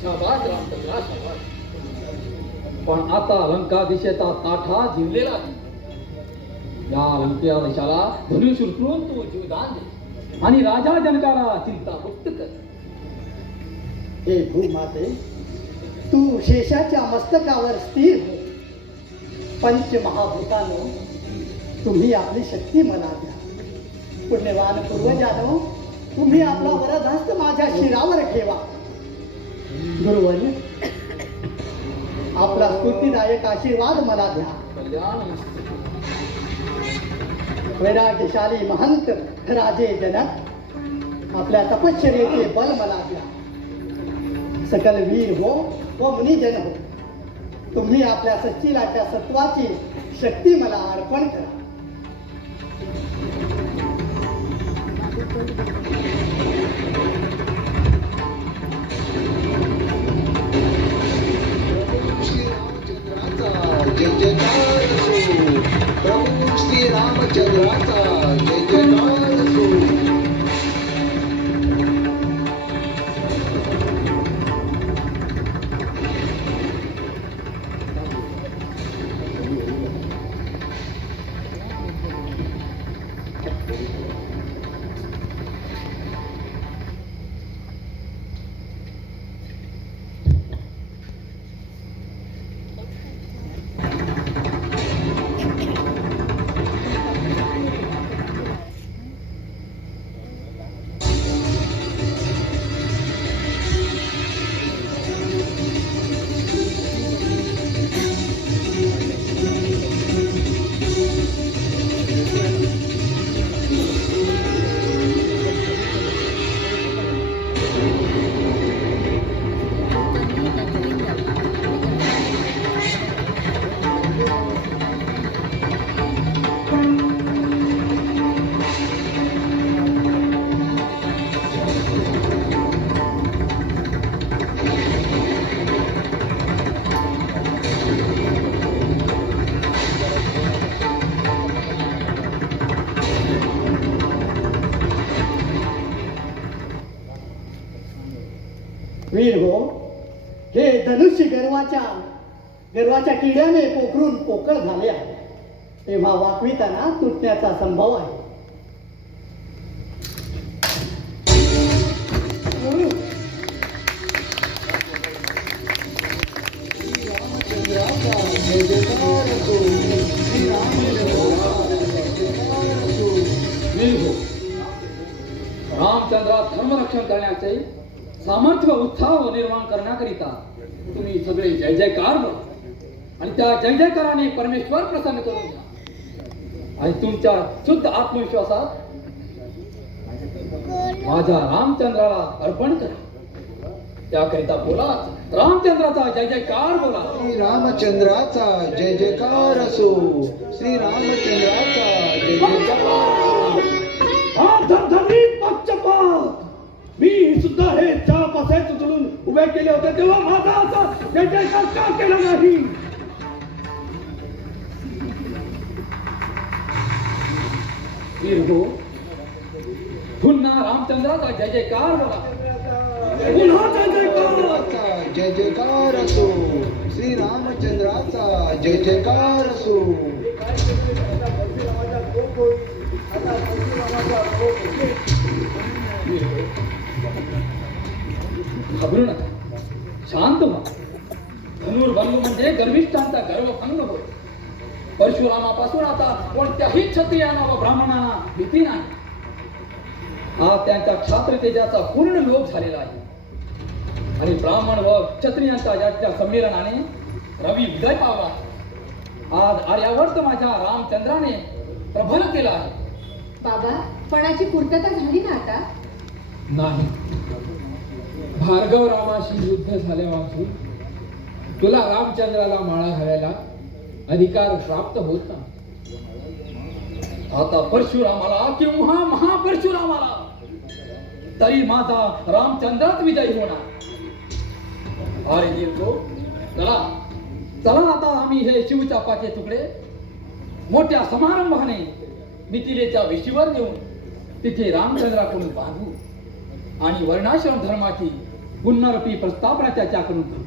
शाबास रामचंद्रा शाबास. पण आता लंकाधीशाचा ताठा जिरलेला आहे. या लंकाधीशाला धनुष्य उचलून तू जीवदान दे आणि राजा जनकाला चिंता मुक्त कर. हे भूमाते तू शेषाच्या मस्तकावर स्थिर हो. पंचमहाभूतानो तुम्ही आपली शक्ती मला द्या. पुण्यवान पूर्वजानो तुम्ही आपला वरदहस्त माझ्या शिरावर ठेवा. गुरुवर्य आपला स्फूर्तिदायक आशीर्वाद मला द्या. कल्याण वैराग्यशाली महंत राजे जनक आपल्या तपश्चर्येचे बल मला द्या. सकल वीर हो व मुनिजन हो तुम्ही आपल्या सच्चिलाच्या सत्वाची शक्ती मला अर्पण करा. जय जयकार असो. प्रभू श्री रामचंद्राचा जय जयकार असो. वीर हो हे धनुष्य गर्वाच्या किड्याने पोखरून पोकळ झाले आहे. तेव्हा वाकविताना तुटण्याचा संभव आहे. जय जयकार असो. श्री रामचंद्राचा जय जयकार असो. वीर हो रामचंद्रा धर्मरक्षण करण्याचे सामर्थ्य व उत्साह निर्माण करण्याकरिता तुम्ही सगळे जय जयकार बोला आणि त्या जय जयकाराने परमेश्वर प्रसन्न करून घ्या आणि तुमच्या शुद्ध आत्मविश्वासात माझ्या रामचंद्राला अर्पण करा. त्याकरिता बोला रामचंद्राचा जय जयकार बोला. श्री रामचंद्राचा जय जयकार असो. श्री रामचंद्राचा जय जयकार असो. हा धमधमीत पक्षपात मी सुद्धा हे चाप असेच उचलून उभे केले होते तेव्हा माझा असा जय जयकार का केला नाही. वीर हो पुन्हा रामचंद्राचा जय जयकार बोला. पुन्हा जय जयकार. जय जयकार असो. श्री रामचंद्राचा जय जयकार असो. घाबरू नका, शांत व्हा. धनुर्भंग म्हणजे गर्विष्ठांचा गर्वभंग होय. परशुरामापासून आता कोणत्याही क्षत्रियांना व ब्राह्मणांना भीती नाही. हा त्यांच्या क्षात्र तेजाचा पूर्ण लोप झालेला आहे. आणि ब्राह्मण व क्षत्रियांच्या याच्या संमेलनाने रवी विजय पावला. आज आर्यावर्त माझ्या रामचंद्राने प्रबल केला आहे. बाबा, पणाची पूर्तता झाली ना आता? नाही. भार्गव रामाशी युद्ध झाल्यापासून तुला रामचंद्राला माळा घालायला अधिकार प्राप्त होत नाही. आता परशुरामाला किंवा महापरशुरामाला तरी माझा रामचंद्रात विजयी होणार. अरे निर्गो, चला चला आता आम्ही हे शिवचापाचे तुकडे मोठ्या समारंभाने मिथिलेच्या वेशीवर नेऊन तिथे रामचंद्राकडून बांधू आणि वर्णाश्रम धर्माची पुनरपी प्रस्थापना त्याच्याकडून करू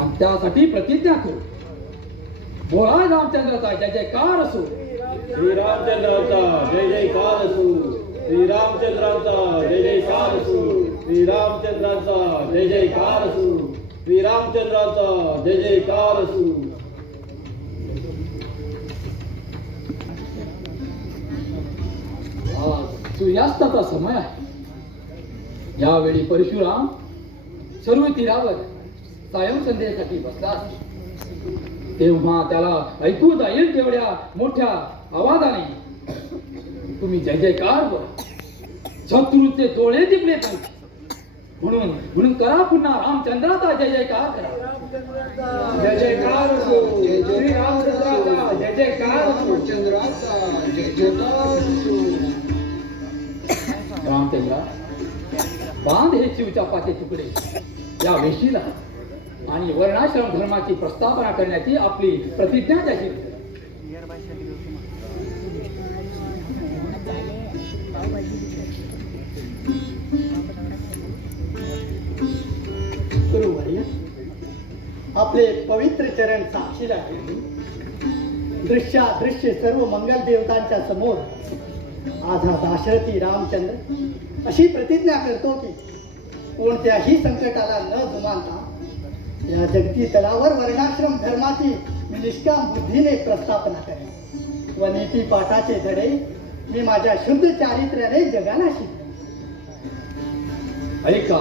आणि त्यासाठी प्रतिज्ञा करू. बोला रामचंद्राचा जय जयकार असो. श्रीरामचंद्राचा जय जयकार असो. श्रीरामचंद्राचा जय जयकार असो. श्रीरामचंद्राचा जय जयकार असो. श्रीरामचंद्राचा जय जयकार असो. आज सूर्यास्ताचा समय आहे. यावेळी परशुराम सर्व तीरावर सायं संध्येसाठी बसला आहे. तेव्हा त्याला ऐकू जाईल तेवढ्या मोठ्या आवाजाने तुम्ही जय जयकार बोला. शत्रूचे डोळे दिपले पाहिजे म्हणून करा पुन्हा रामचंद्राचा जय जयकार करा. जय जयकार असो. श्री रामचंद्राचा जय जयकार असो. रामचंद्राचा जय जयकार असो. रामचंद्रा, बांध हे शिवचापाचे तुकडे या वेशीला आणि वर्णाश्रम धर्माची प्रस्थापना करण्याची आपली प्रतिज्ञा जाहीर कर. गुरुवर्य, आपले पवित्र चरण साक्षीला ठेवून दृश्यादृश्य सर्व मंगल देवतांच्या समोर आज हा दाशरथी रामचंद्र अशी प्रतिज्ञा करतो की कोणत्याही संकटाला न जुमानता या जगती तलावर वर्णाश्रम धर्माची मी निष्काम बुद्धीने प्रस्थापना करेन व नीती पाठाचे धडे मी माझ्या शुद्ध चारित्र्याने जगाला शिकवेन. ऐका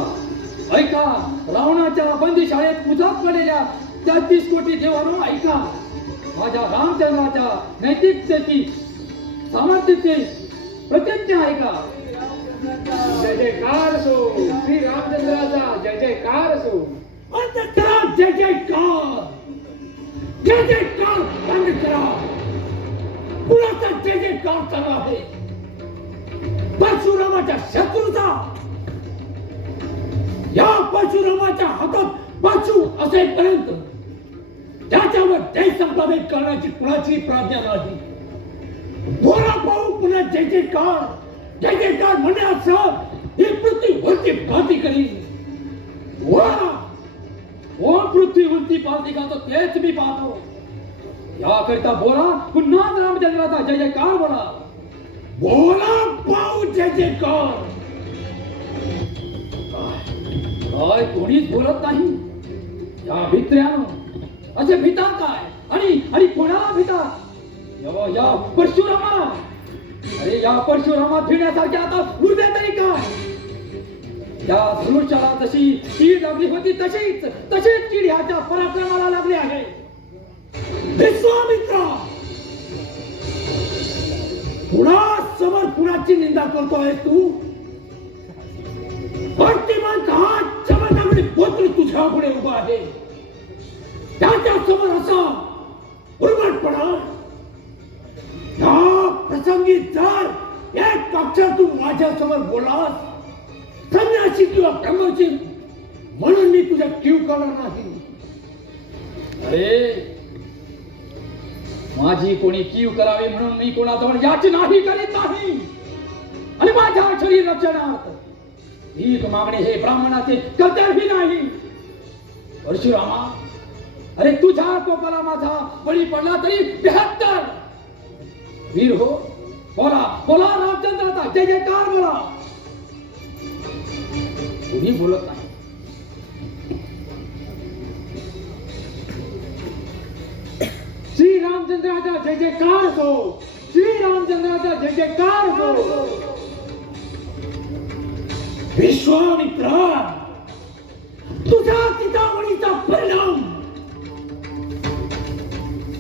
ऐका, रावणाच्या बंदीशाळेत उजात पडलेल्या 33 कोटी देवांनो ऐका. माझ्या रामचंद्राच्या नैतिकतेची सामर्थ्याची प्रतिज्ञा ऐका. जय जयकार असो. श्री रामचंद्राचा जय जयकार असो. जय जयकार, जय जयकार बंद करा. कुणाचा जय जयकार चालू आहे? परशुरामाच्या शत्रूचा. या परशुरामाच्या हातात पाचू असेपर्यंत त्याच्यावर जय संपादन करण्याची कुणाची प्राज्ञा नाही. बोला पाहू पुन्हा जय जयकार. जय जयकार म्हणण्यासह ही पृथ्वीवरची पाती करीन. वा, कोण पृथ्वीवरती पालती करतो तेच मी पाहतो. याकरिता बोला पुन्हा रामचंद्राचा जय जयकार बोला. बोला पाहू जय जयकार. काय कोणीच बोलत नाही. या भित्र्यानं असे भिता काय आणि कोणाला भिता? या परशुरामा. अरे या परशुरामा भिण्यासारखे आता उरले तरी काय? या धनुष्याला जशी कीड लागली होती तशीच कीड ह्याच्या पराक्रमाला लागली आहे. विश्वामित्रा, कुणासमोर कुणाची निंदा करतोय तू? वर्तमान काळात जमदग्नी पुत्र तुझ्या पुढे उभा आहे. त्याच्या समोर असा उर्मटपणा. या प्रसंगी जर एक अक्षर तू माझ्या समोर बोलास संन्यासी किंवा ब्रह्मर्षी म्हणून मी तुझ्या कीव करणार नाही. अरे माझी कोणी कीव करावी म्हणून मी कोणाजवळ याचनाही करीत नाही. आणि माझ्या शरीर रक्षणार्थ भीक मागणे हे ब्राह्मणाचे कर्तव्य नाही. परशुरामा, अरे तुझ्या कोपाला माझा बळी पडला तरी 72. वीर हो, बोला बोला रामचंद्राचा जय जयकार बोला. कोणी बोलत नाही. श्री रामचंद्राचा जय जयकार असो. श्री रामचंद्राचा जय जयकार असो. विश्वामित्रा, तुझ्या चितामणीचा परिणाम,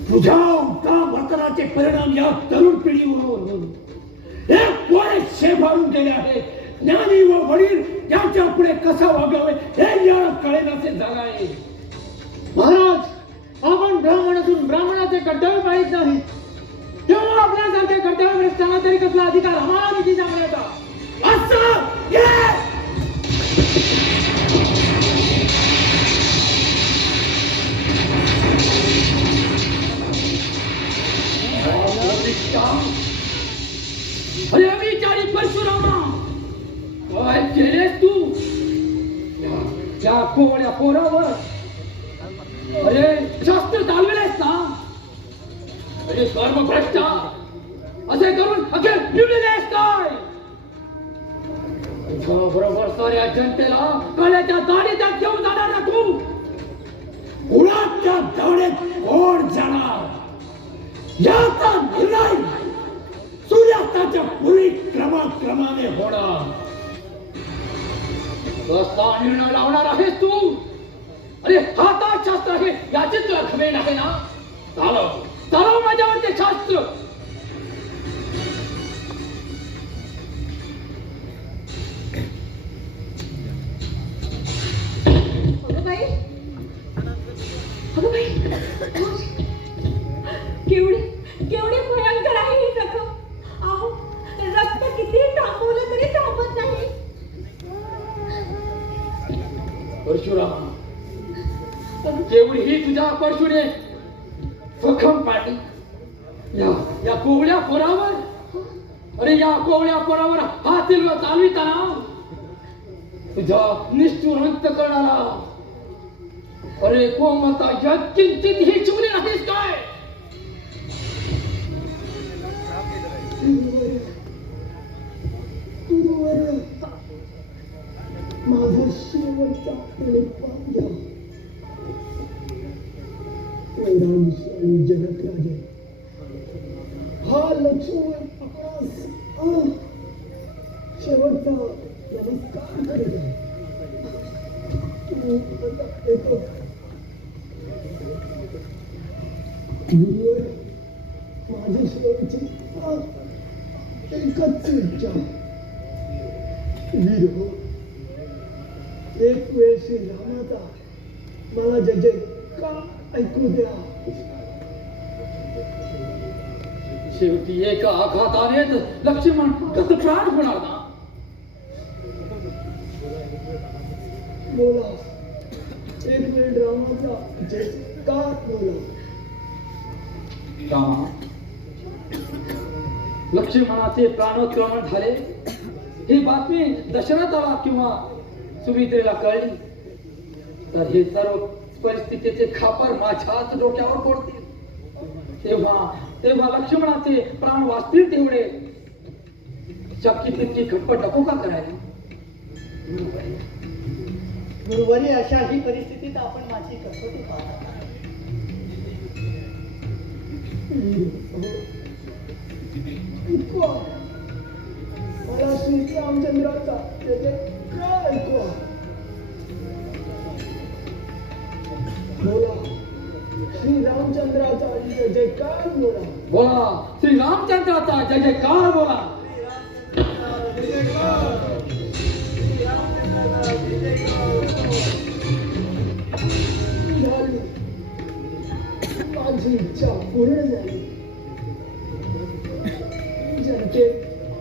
तुझ्या उत्तम वर्तनाचे परिणाम या तरुण पिढीवर एक कोणे शेफारून गेले आहे. ज्ञानी व वडील यांच्या पुढे कसं वागावे हे या कळेनासे झालं आहे. महाराज, आपण ब्राह्मण असून ब्राह्मणाचे कर्तव्य पाहित नाही, तेव्हा आपल्यासारखे कर्तव्यभ्रष्टांना तरी कसला अधिकार आम्हाला भीती सांगण्याचा. असं अरे विचारी परशुरामा, काय केलेस तू त्या कोवड्या पोरावर? अरे शास्त्र चालविलेस ना? अरे कर्मभ्रष्टा, असे करून अखेर निवडलेस काय? बरोबर साऱ्या जनतेला कळ्याच्या दाढीत घेऊन जाणार ना तू? कुणाच्या दाढेत कोण जाणार याचा निर्णय सूर्यास्ताच्या पूर्वी क्रमाक्रमाने होणार. कसा निर्णय लावणार आहेस तू? अरे हातात शास्त्र आहे याची तुला खमेन आहे ना? चालव चालव माझ्यावर ते शास्त्र. अगं बाई, केवढी केवढी भयंकर आहे ही जखम. अहो, रक्त किती थांबवलं तरी थांबत नाही. परशुराम, केवढी ही तुझ्या परशुने जखम पाडली या कोवळ्या पोरावर. अरे या कोवळ्या पोरावर हातील चालविताना तुझ्या निष्ठुर अंतःकरणाला अरे कोमलता यात किंचित ही चुकली नाहीस काय? माझा शेवटचा प्रेम घ्या. राम स्वामी जनक राजे, हा लक्ष्मण आपणास शेवटचा नमस्कार करीत आहे. गुरुवर माझी शेवटची एकच इच्छा. वीर हो, एक वेळ श्री रामाचा मला जय जयकार ऐकू द्या. शेवटी एका आघातानेच लक्ष्मण गतप्राण होणार ना? बोला, एक वेळ रामाचा जय जयकार बोला. रामा, लक्ष्मणाचे प्राणोत्क्रमण झाले ही बातमी दशरथाला किंवा सुमित्रेला कळली तर हे सर्व परिस्थितीचे खापर माझ्याच डोक्यावर पडतील. तेव्हा तेव्हा लक्ष्मणाचे प्राण वाचतील तेवढे शक्य तितकी खटपट नको का करायला? गुरुवारी अशा ही परिस्थितीत आपण माझी कसोटी पाहता. ऐकवा, मला श्री रामचंद्राचा जय जयकार ऐकवा. बोला, श्री रामचंद्राचा जय जयकार बोला. बोला, श्री रामचंद्राचा जय जयकार बोला. झाली, माझी इच्छा पूर्ण झाली. जनतेत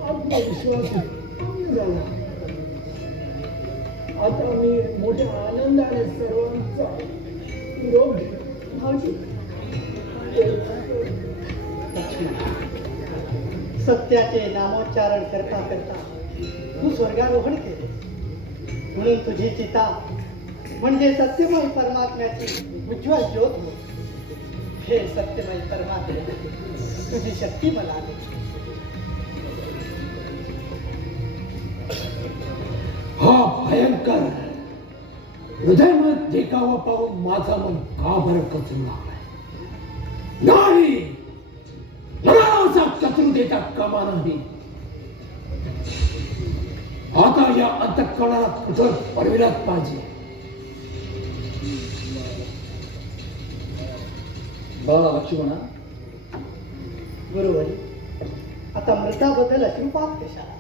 आत्मविश्वास पूर्ण झाला. आता मी मोठ्या आनंदाने सर्वांचा निरोप घेतो. सत्याचे नामोच्चारण करता करता तू स्वर्गारोहण केले म्हणून तुझी चिता म्हणजे सत्यमय परमात्म्याची उज्ज्वल ज्योत हो. हे सत्यमय परमात्मा, तुझी शक्ती मला दे. हा भयंकर हृदयमत देखावा पाहून माझा मन का बरं कचरू लागलाय? नाही, मला असा कचरू देता कामा नाही. आता या अंतःकरणाला कुठं पडविलाच पाहिजे. बाळा लक्ष्मणा, बरोबर. आता मृताबद्दल अश्रुपात कशाला?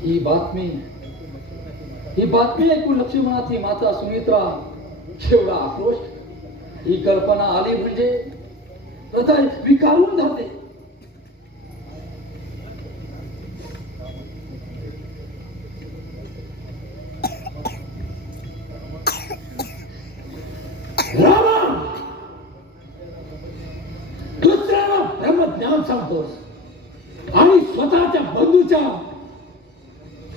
ही बातमी ऐकून लक्ष्मणाची माता सुमित्रा एवढा आक्रोश, ही कल्पना आली म्हणजे हृदय विकारून जाते. रामा, दुसऱ्याला ब्रह्मज्ञान सांगतोस आणि स्वतःच्या बंधूच्या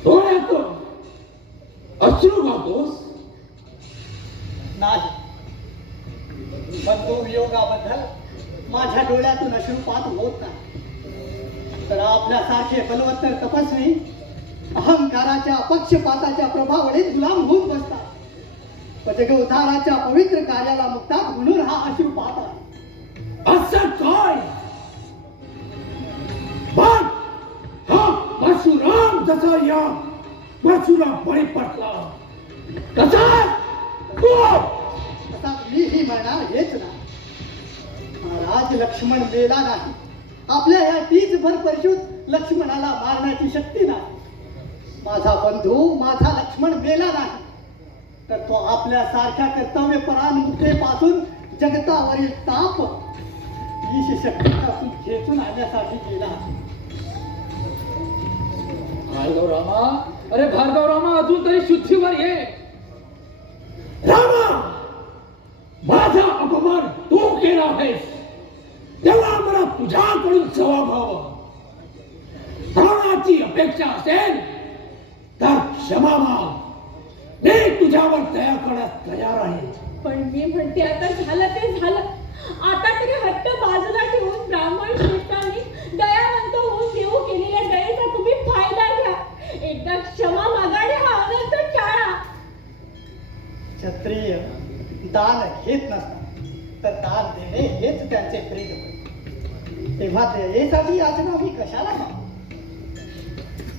डोळ्यात अश्रू घालतोस. नाही, बंधू वियोगाबद्दल माझ्या डोळ्यातून अश्रुपात होत नाही. तर आपल्यासारखे बलवत्तर तपस्वी अहंकाराच्या पक्षपाताच्या प्रभावाने गुलाम होऊन बसतात. जगोद्धाराच्या पवित्र कार्याला मुक्तात म्हणून हा अश्रुपात आहे. असं काय? बघ, हा परशुराम जसा या परशुला बळी पडला तसाच मीही म्हणणार हेच नाही. महाराज, लक्ष्मण मेला नाही. आपल्या ह्या तीचभर परशुत लक्ष्मणाला मारण्याची शक्ती नाही. माझा बंधू, माझा लक्ष्मण मेला नाही, तर तो आपल्या सारख्या कर्तव्यपरायणतेपासून जगतावरील ताप ईश शक्तीपासून खेचून आणण्यासाठी गेला. भार्गव रामा, अरे भार्गव रामा, अजून तरी शुद्धीवर ये. रामा, माझा अपमान तू केला आहेस, तेव्हा मला तुझ्याकडून जबाब हवा. प्राणाची अपेक्षा असेल तर क्षमा माग. मी तुझ्यावर दया करण्यास तयार आहे. पण मी म्हणते आता झालं ते झालं. आता तरी हट्ट बाजूला ठेवून ब्राह्मण श्रेष्ठांनी दयावंत होऊन देऊ केलेल्या दयेचा तुम्ही फायदा घ्या. एकदा क्षमा मागाने हा अनंत टाळा. क्षत्रिय दान घेत नसतात, तर दान देणे हेच त्यांचे प्रेम होय. तेव्हा दयेसाठी याचना मी कशाला करावी?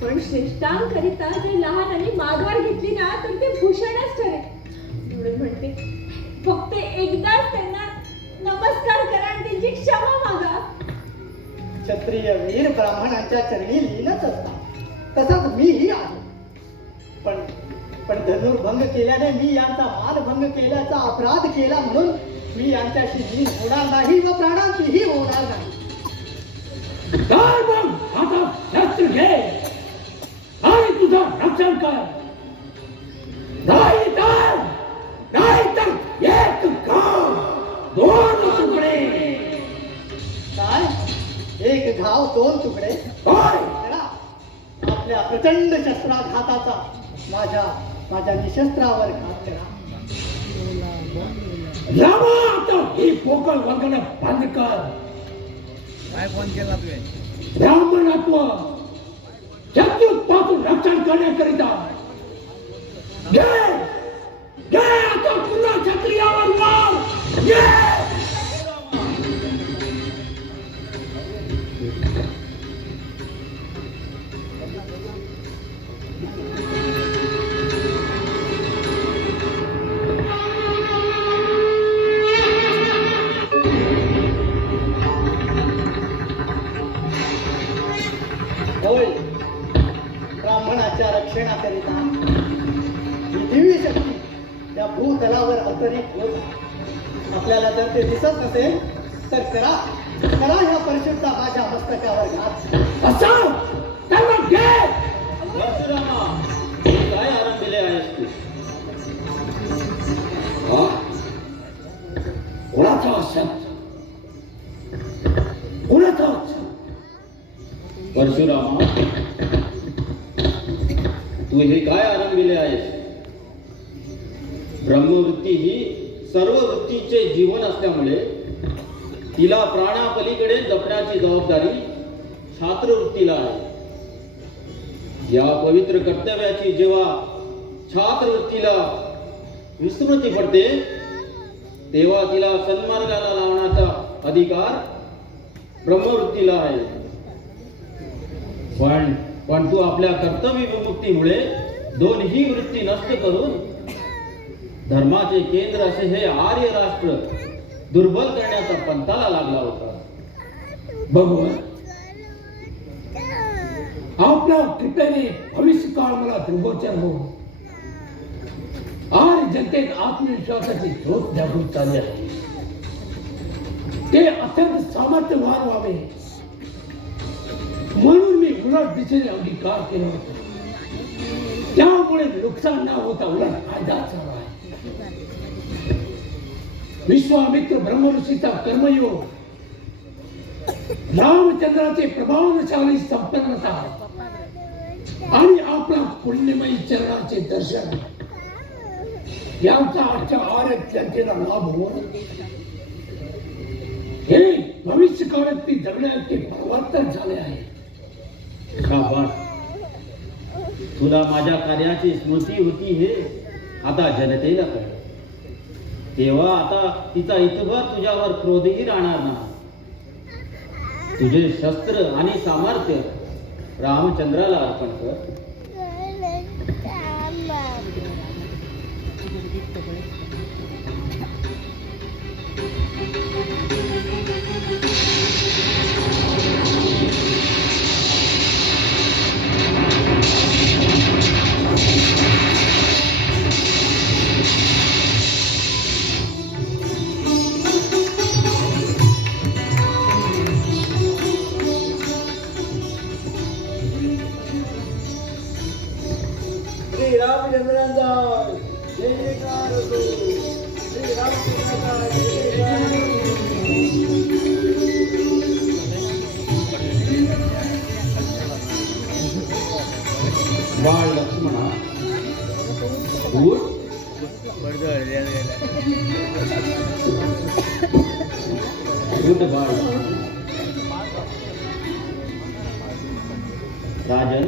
पण श्रेष्ठांकरिता जे लहान आणि मागवर घेतली ना, तर ते भूषणच ठरेल. म्हणून म्हणते, फक्त एकदाच त्यांना नमस्कार करा आणि त्यांची क्षमा मागा. क्षत्रिय वीर ब्राह्मणांच्या चरणी लीनच असतात, तसाच मीही आहे. पण धनुर्भंग केल्याने मी यांचा मानभंग केल्याचा अपराध केला म्हणून मी यांच्याशी लीन होणार नाही व प्राणांचीही होणार नाही. तर मग आता शस्त्र घे आणि तुझं रक्षण कर. नाही तर एक घाव दोन तुकडे. काय? एक घाव दोन तुकडे? होय. आपल्या प्रचंड शस्त्राघाताचा माझ्या निशस्त्रावर घात करा. रामा, आता ही पोकळ वंगण बंद कर. काय फोन केला तुम्ही? ब्राह्मणत्व शत्रूपासून रक्षण करण्याकरिता घे आता पुन्हा क्षत्रियावर मार. घे. होय, ब्राह्मणाच्या रक्षणाकरिता ही दिव्य शक्ती त्या भूतलावर अवतरित होत आहे. आपल्याला जर ते दिसत नसेल तर करा ह्या परिषदचा माझ्या मस्तकावर घात. असं त्यांना घे. परशुरामा, काय आराम दिले आहेस तू? कोणाचा शब्द? कोणाचा? परशुरामा, तू हे काय आराम दिले आहेस? ब्रह्मवृत्ती ही सर्व वृत्तीचे जीवन असल्यामुळे तिला प्राणापलीकडे जपण्याची जबाबदारी छात्रवृत्तीला आहे. या पवित्र कर्तव्याची जेव्हा छात्रवृत्तीला विस्मृती पडते तेव्हा तिला सन्मार्गाला लावण्याचा अधिकार ब्रह्मवृत्तीला आहे. पण तू आपल्या कर्तव्य विमुक्तीमुळे दोन्ही वृत्ती नष्ट करून धर्माचे केंद्र असे हे आर्य राष्ट्र दुर्बल करण्याचा पंथाला लागला होता. भगवान, आपल्या कृपेने भविष्य काळ मला दृढगोचर हो. आर्य जनतेत आत्मविश्वासाची ज्योत जागृत झाली आहे. ते अत्यंत सामर्थ्यवान व्हावे म्हणून मी उलट दिशेने अंगीकार केला होता. त्यामुळे नुकसान न होता उलट फायदा झाला आहे. विश्वामित्र ब्रह्मऋषीचा कर्मयोग, रामचंद्राचे प्रभावशाली संपन्नता आणि आपला पुण्यमयी चरणाचे दर्शन यांचा आजच्या आर्य जनतेला लाभ होऊन हे भविष्य काळात ती जगण्याचे परिवर्तन झाले आहे. शाबास, तुला माझ्या कार्याची स्मृती होती हे आता जनतेला कळलं. तेव्हा आता तिचा इतभर तुझ्यावर क्रोधही राहणार नाही. तुझे शस्त्र आणि सामर्थ्य रामचंद्राला अर्पण कर. बाळ लक्ष्मणा, उठ. उठ बाळ. राजन,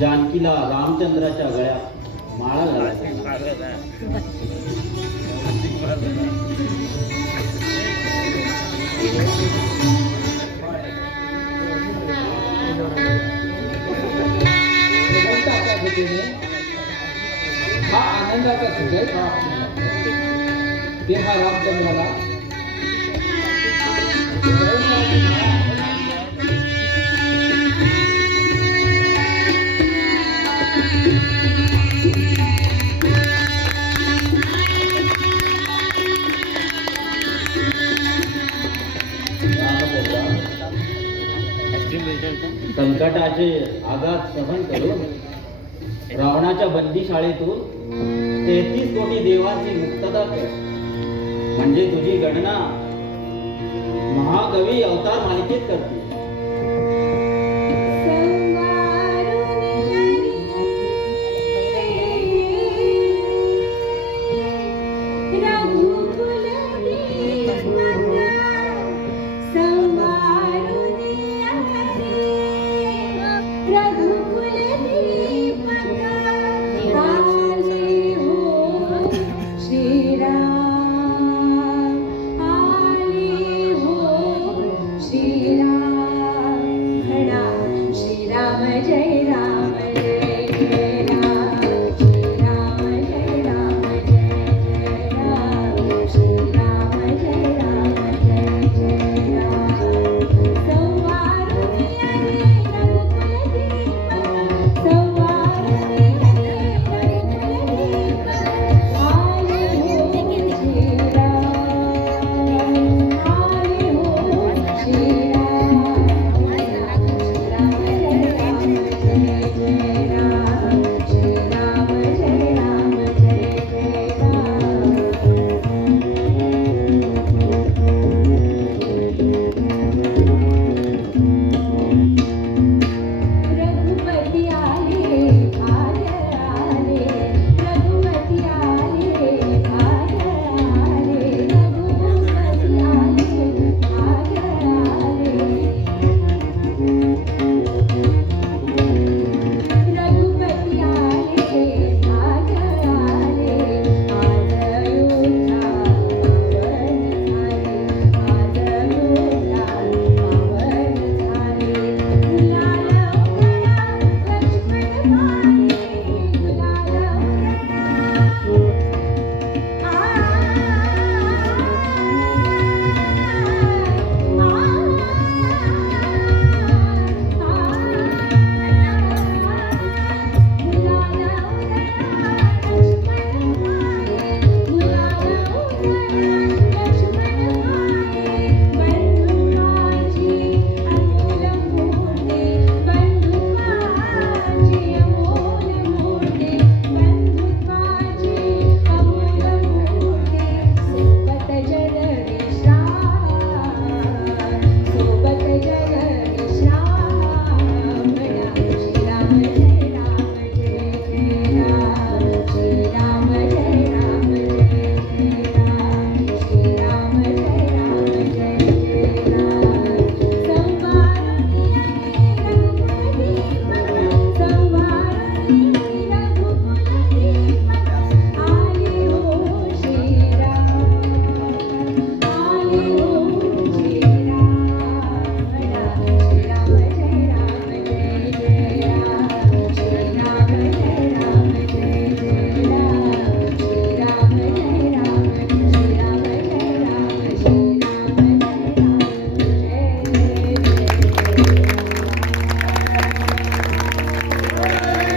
जानकीला रामचंद्राच्या गळ्यात माळा घालायचा. हा आनंदाचा सुजय ते हा रामचंद्राला संकटाचे आघात सहन करून रावणाच्या बंदीशाळेतून 33 कोटी देवांची मुक्तता कर. म्हणजे तुझी गणना महाकवी अवतार मालिकेत करते.